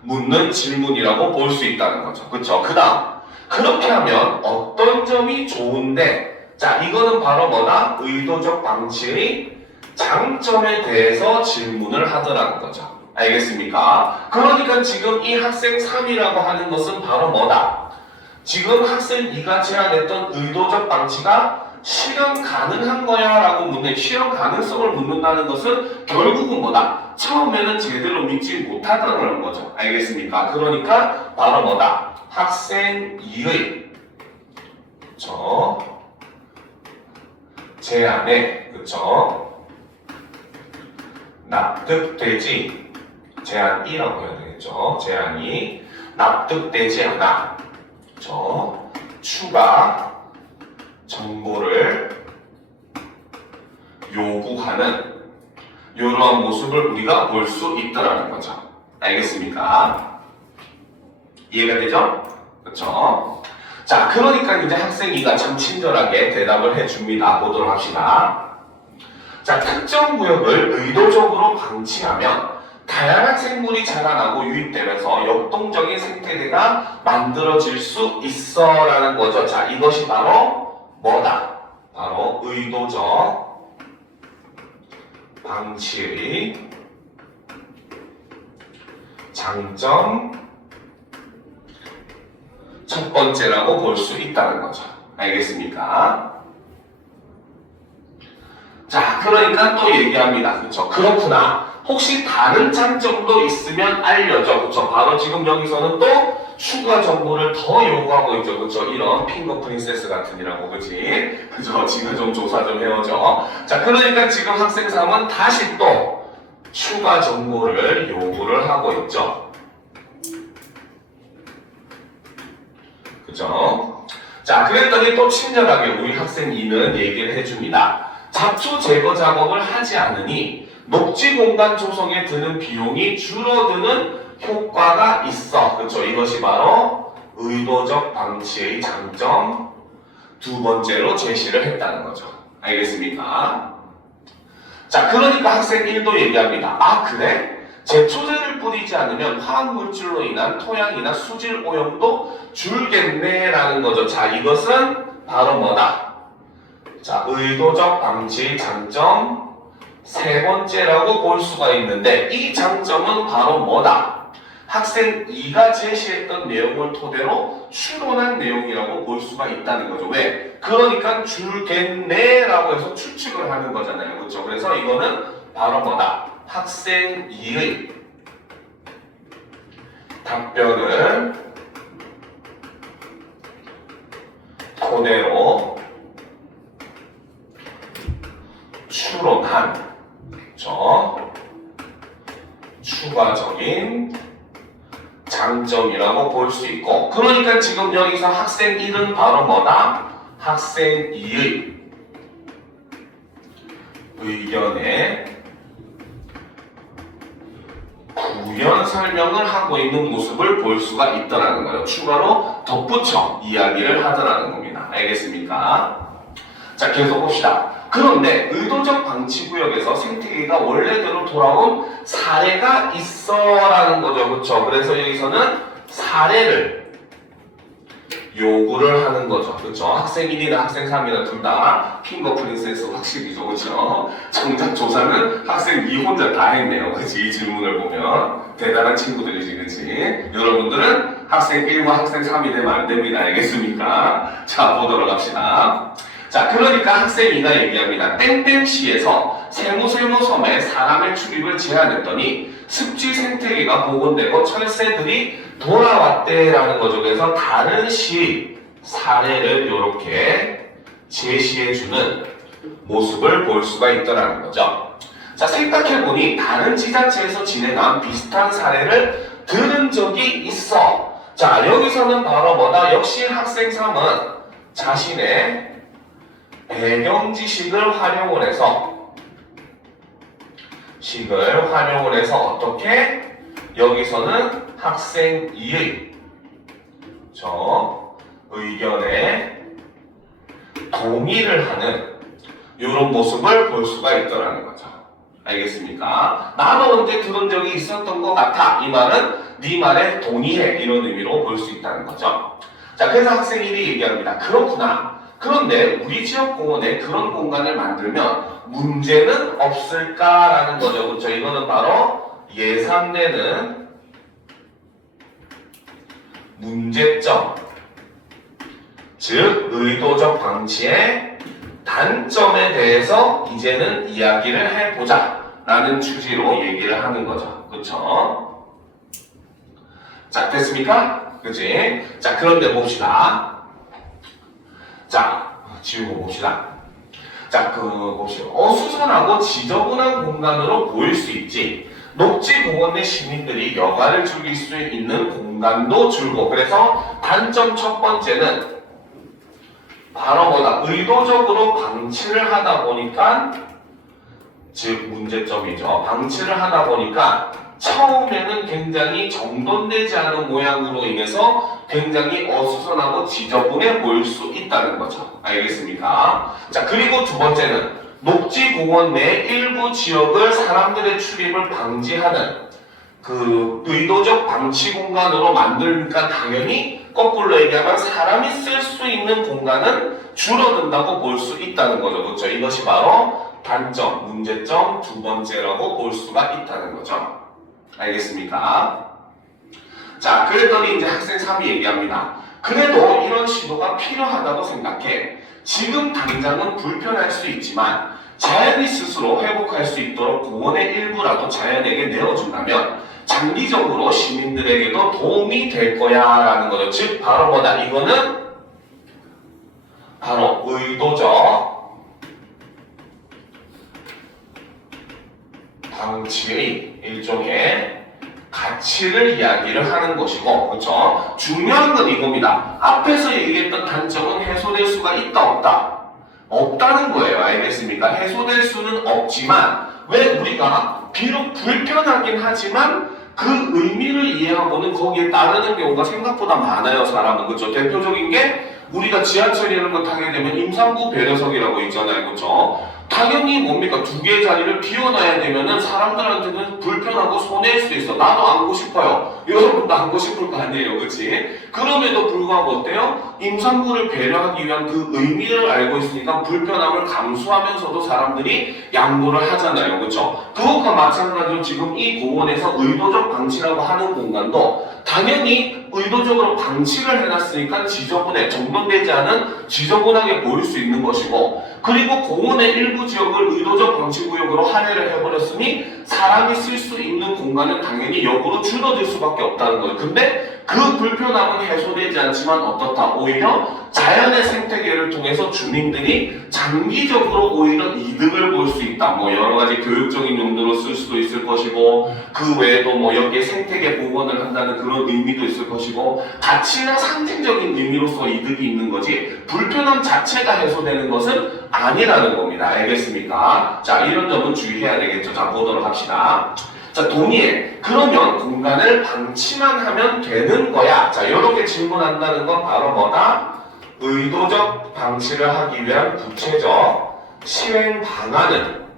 묻는 질문이라고 볼 수 있다는 거죠. 그쵸? 그 다음, 그렇게 하면 어떤 점이 좋은데, 자, 이거는 바로 뭐다? 의도적 방치의 장점에 대해서 질문을 하더라는 거죠. 알겠습니까? 그러니까 지금 이 학생 3이라고 하는 것은 바로 뭐다? 지금 학생 2가 제안했던 의도적 방치가 실현 가능한 거야 라고 묻는, 실현 가능성을 묻는다는 것은 결국은 뭐다? 처음에는 제대로 믿지 못하다는 거죠. 알겠습니까? 그러니까 바로 뭐다? 학생 2의 그쵸? 제안에 그쵸? 납득되지 제안이라고 해야 되겠죠. 제안이 납득되지 않아. 그쵸? 추가 정보를 요구하는 이러한 모습을 우리가 볼 수 있다는 거죠. 알겠습니까? 이해가 되죠? 그렇죠? 자, 그러니까 이제 학생 2가 참 친절하게 대답을 해줍니다. 보도록 합시다. 자, 특정 구역을 의도적으로 방치하면 다양한 생물이 자라나고 유입되면서 역동적인 생태계가 만들어질 수 있어 라는 거죠. 자, 이것이 바로 뭐다? 바로 의도적 방치의 장점 첫 번째라고 볼 수 있다는 거죠. 알겠습니까? 자, 그러니까 또 얘기합니다. 그쵸? 그렇구나. 혹시 다른 장점도 있으면 알려줘. 그쵸? 바로 지금 여기서는 또 추가 정보를 더 요구하고 있죠. 그쵸? 이런 핑거 프린세스 같은 이라고, 그치? 그죠? 지금 좀 조사 좀 해오죠. 자, 그러니까 지금 학생 3은 다시 또 추가 정보를 요구를 하고 있죠. 그죠? 자, 그랬더니 또 친절하게 우리 학생 2는 얘기를 해줍니다. 잡초 제거 작업을 하지 않으니 녹지 공간 조성에 드는 비용이 줄어드는 효과가 있어. 그렇죠? 이것이 바로 의도적 방치의 장점 두 번째로 제시를 했다는 거죠. 알겠습니까? 자, 그러니까 학생 1도 얘기합니다. 아, 그래? 제초제를 뿌리지 않으면 화학물질로 인한 토양이나 수질 오염도 줄겠네 라는 거죠. 자, 이것은 바로 뭐다? 자, 의도적 방치의 장점 세 번째라고 볼 수가 있는데 이 장점은 바로 뭐다? 학생 2가 제시했던 내용을 토대로 추론한 내용이라고 볼 수가 있다는 거죠. 왜? 그러니까 줄겠네 라고 해서 추측을 하는 거잖아요. 그렇죠? 그래서 이거는 바로 뭐다? 학생 2의 답변을 토대로 추론한 추가적인 장점이라고 볼 수 있고, 그러니까 지금 여기서 학생 1은 바로 뭐다? 학생 2의 의견에 구현 설명을 하고 있는 모습을 볼 수가 있더라는 거예요. 추가로 덧붙여 이야기를 하더라는 겁니다. 알겠습니까? 자, 계속 봅시다. 그런데 의도적 방치 구역에서 생태계가 원래대로 돌아온 사례가 있어라는 거죠. 그렇죠? 그래서 여기서는 사례를 요구를 하는 거죠. 그렇죠? 학생 1이나 학생 3이나 둘 다 핑거프린 센스 확실히죠. 그렇죠? 정작 조사는 학생 2 혼자 다 했네요. 그치? 이 질문을 보면 대단한 친구들이지. 그치? 여러분들은 학생 1과 학생 3이 되면 안 됩니다. 알겠습니까? 자, 보도록 합시다. 자, 그러니까 학생 2가 얘기합니다. 땡땡시에서 세무세무 섬에 사람의 출입을 제한했더니 습지 생태계가 복원되고 철새들이 돌아왔대라는 거죠. 그래서 다른 시 사례를 이렇게 제시해주는 모습을 볼 수가 있더라는 거죠. 자, 생각해보니 다른 지자체에서 진행한 비슷한 사례를 들은 적이 있어. 자, 여기서는 바로 뭐다? 역시 학생 3은 자신의 배경 지식을 활용을 해서 어떻게? 여기서는 학생 2의 의견에 동의를 하는 이런 모습을 볼 수가 있더라는 거죠. 알겠습니까? 나도 언제 들은 적이 있었던 것 같아. 이 말은 네 말에 동의해. 이런 의미로 볼 수 있다는 거죠. 자, 그래서 학생 1이 얘기합니다. 그렇구나. 그런데 우리 지역 공원에 그런 공간을 만들면 문제는 없을까라는 거죠. 그렇죠? 이거는 바로 예상되는 문제점, 즉 의도적 방치의 단점에 대해서 이제는 이야기를 해보자 라는 취지로 얘기를 하는 거죠. 그렇죠? 자, 됐습니까? 그치? 자, 그런데 봅시다. 자, 지우고 봅시다. 자, 봅시다. 어수선하고 지저분한 공간으로 보일 수 있지. 녹지공원 내 시민들이 여가를 즐길 수 있는 공간도 줄고. 그래서 단점 첫 번째는 바로 뭐다? 의도적으로 방치를 하다 보니까, 즉 문제점이죠. 방치를 하다 보니까 처음에는 굉장히 정돈되지 않은 모양으로 인해서 굉장히 어수선하고 지저분해 보일 수 있다는 거죠. 알겠습니까? 자, 그리고 두 번째는 녹지공원 내 일부 지역을 사람들의 출입을 방지하는 의도적 방치 공간으로 만들니까 당연히 거꾸로 얘기하면 사람이 쓸 수 있는 공간은 줄어든다고 볼 수 있다는 거죠. 그렇죠? 이것이 바로 단점, 문제점 두 번째라고 볼 수가 있다는 거죠. 알겠습니까? 자, 그랬더니 이제 학생 3이 얘기합니다. 그래도 이런 시도가 필요하다고 생각해. 지금 당장은 불편할 수 있지만 자연이 스스로 회복할 수 있도록 공원의 일부라도 자연에게 내어준다면 장기적으로 시민들에게도 도움이 될 거야 라는 거죠. 즉 바로 뭐다? 이거는 바로 의도적 방치의 일종의 가치를 이야기를 하는 것이고, 그렇죠? 중요한 건 이겁니다. 앞에서 얘기했던 단점은 해소될 수가 있다 없다? 없다는 거예요. 알겠습니까? 해소될 수는 없지만 왜 우리가 비록 불편하긴 하지만 그 의미를 이해하고는 거기에 따르는 경우가 생각보다 많아요. 사람은. 그렇죠? 대표적인 게 우리가 지하철 이런 거 타게 되면 임산부 배려석이라고 있잖아요. 그렇죠? 당연히 뭡니까? 두 개의 자리를 비워놔야 되면은 사람들한테는 불편하고 손해일 수 있어. 나도 앉고 싶어요. 여러분도 앉고 싶을 거 아니에요. 그치? 그럼에도 불구하고 어때요? 임산부를 배려하기 위한 그 의미를 알고 있으니까 불편함을 감수하면서도 사람들이 양보를 하잖아요. 그쵸? 그것과 마찬가지로 지금 이 공원에서 의도적 방치라고 하는 공간도 당연히 의도적으로 방치를 해놨으니까 지저분해, 정돈되지 않은 지저분하게 보일 수 있는 것이고, 그리고 공원의 일부 지역을 의도적 방치구역으로 할애를 해버렸으니 사람이 쓸 수 있는 공간은 당연히 역으로 줄어들 수밖에 없다는 거예요. 근데 그 불편함은 해소되지 않지만 어떻다? 오히려 자연의 생태계를 통해서 주민들이 장기적으로 오히려 이득을 볼 수 있다. 뭐 여러 가지 교육적인 용도로 쓸 수도 있을 것이고, 그 외에도 뭐 여기에 생태계 복원을 한다는 그런 의미도 있을 것이고, 가치나 상징적인 의미로서 이득이 있는 거지 불편함 자체가 해소되는 것은 아니라는 겁니다. 알겠습니까? 자, 이런 점은 주의해야 되겠죠. 자, 보도록 합시다. 자, 동의해. 그러면 공간을 방치만 하면 되는 거야. 자, 이렇게 질문한다는 건 바로 뭐다? 의도적 방치를 하기 위한 구체적 실행 방안을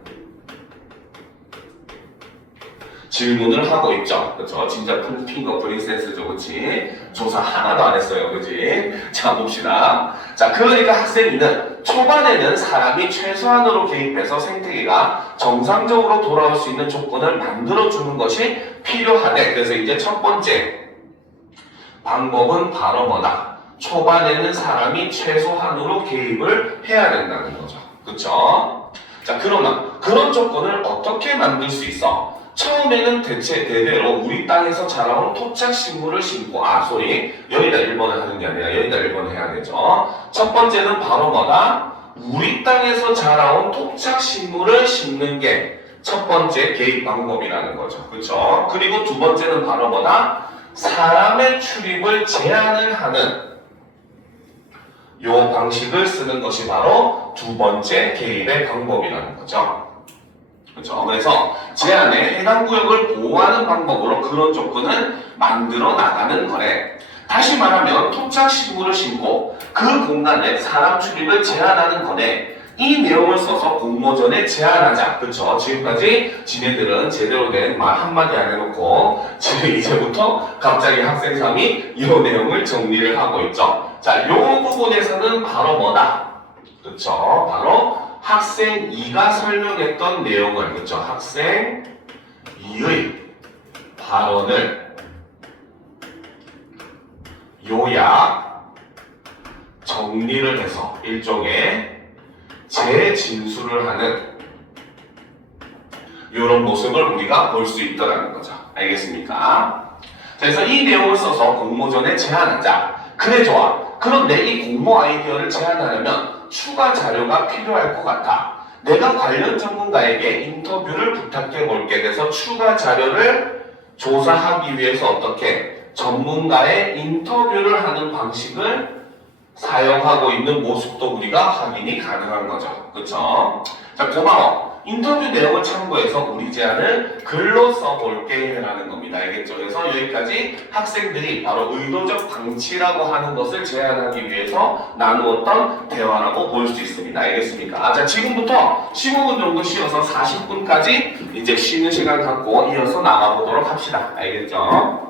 질문을 하고 있죠. 그렇죠? 진짜 핑거 프린세스죠, 그렇지? 조사 하나도 안 했어요, 그렇지? 자, 봅시다. 자, 그러니까 학생이는 초반에는 사람이 최소한으로 개입해서 생태계가 정상적으로 돌아올 수 있는 조건을 만들어주는 것이 필요하대. 그래서 이제 첫 번째 방법은 바로 뭐다? 초반에는 사람이 최소한으로 개입을 해야 된다는 거죠. 그렇죠? 자, 그러면 그런 조건을 어떻게 만들 수 있어? 처음에는 대대로 우리 땅에서 자라온 토착식물을 심고, 여기다 1번을 하는 게 아니라 여기다 1번을 해야 되죠. 첫 번째는 바로 뭐다? 우리 땅에서 자라온 토착식물을 심는 게 첫 번째 개입 방법이라는 거죠. 그렇죠? 그리고 두 번째는 바로 뭐다? 사람의 출입을 제한을 하는 요 방식을 쓰는 것이 바로 두 번째 개입의 방법이라는 거죠. 그렇죠? 그래서 제한에 해당 구역을 보호하는 방법으로 그런 조건을 만들어 나가는 거래. 다시 말하면 토착식물을 심고 그 공간에 사람 출입을 제한하는 거네. 이 내용을 써서 공모전에 제안하자. 그렇죠? 지금까지 지네들은 제대로 된 말 한마디 안 해놓고 지금 이제부터 갑자기 학생 3이 이 내용을 정리를 하고 있죠. 자, 요 부분에서는 바로 뭐다? 그렇죠? 바로 학생 2가 설명했던 내용을, 그렇죠? 학생 2의 발언을 요약, 정리를 해서 일종의 재진술을 하는 이런 모습을 우리가 볼 수 있다는 거죠. 알겠습니까? 그래서 이 내용을 써서 공모전에 제안하자. 그래, 좋아. 그런데 이 공모 아이디어를 제안하려면 추가 자료가 필요할 것 같아. 내가 관련 전문가에게 인터뷰를 부탁해 볼게. 그래서 추가 자료를 조사하기 위해서 어떻게 전문가의 인터뷰를 하는 방식을 사용하고 있는 모습도 우리가 확인이 가능한 거죠. 그렇죠? 자, 고마워. 인터뷰 내용을 참고해서 우리 제안을 글로 써볼게 라는 겁니다. 알겠죠? 그래서 여기까지 학생들이 바로 의도적 방치라고 하는 것을 제안하기 위해서 나누었던 대화라고 볼 수 있습니다. 알겠습니까? 자, 지금부터 15분 정도 쉬어서 40분까지 이제 쉬는 시간 갖고 이어서 나가보도록 합시다. 알겠죠?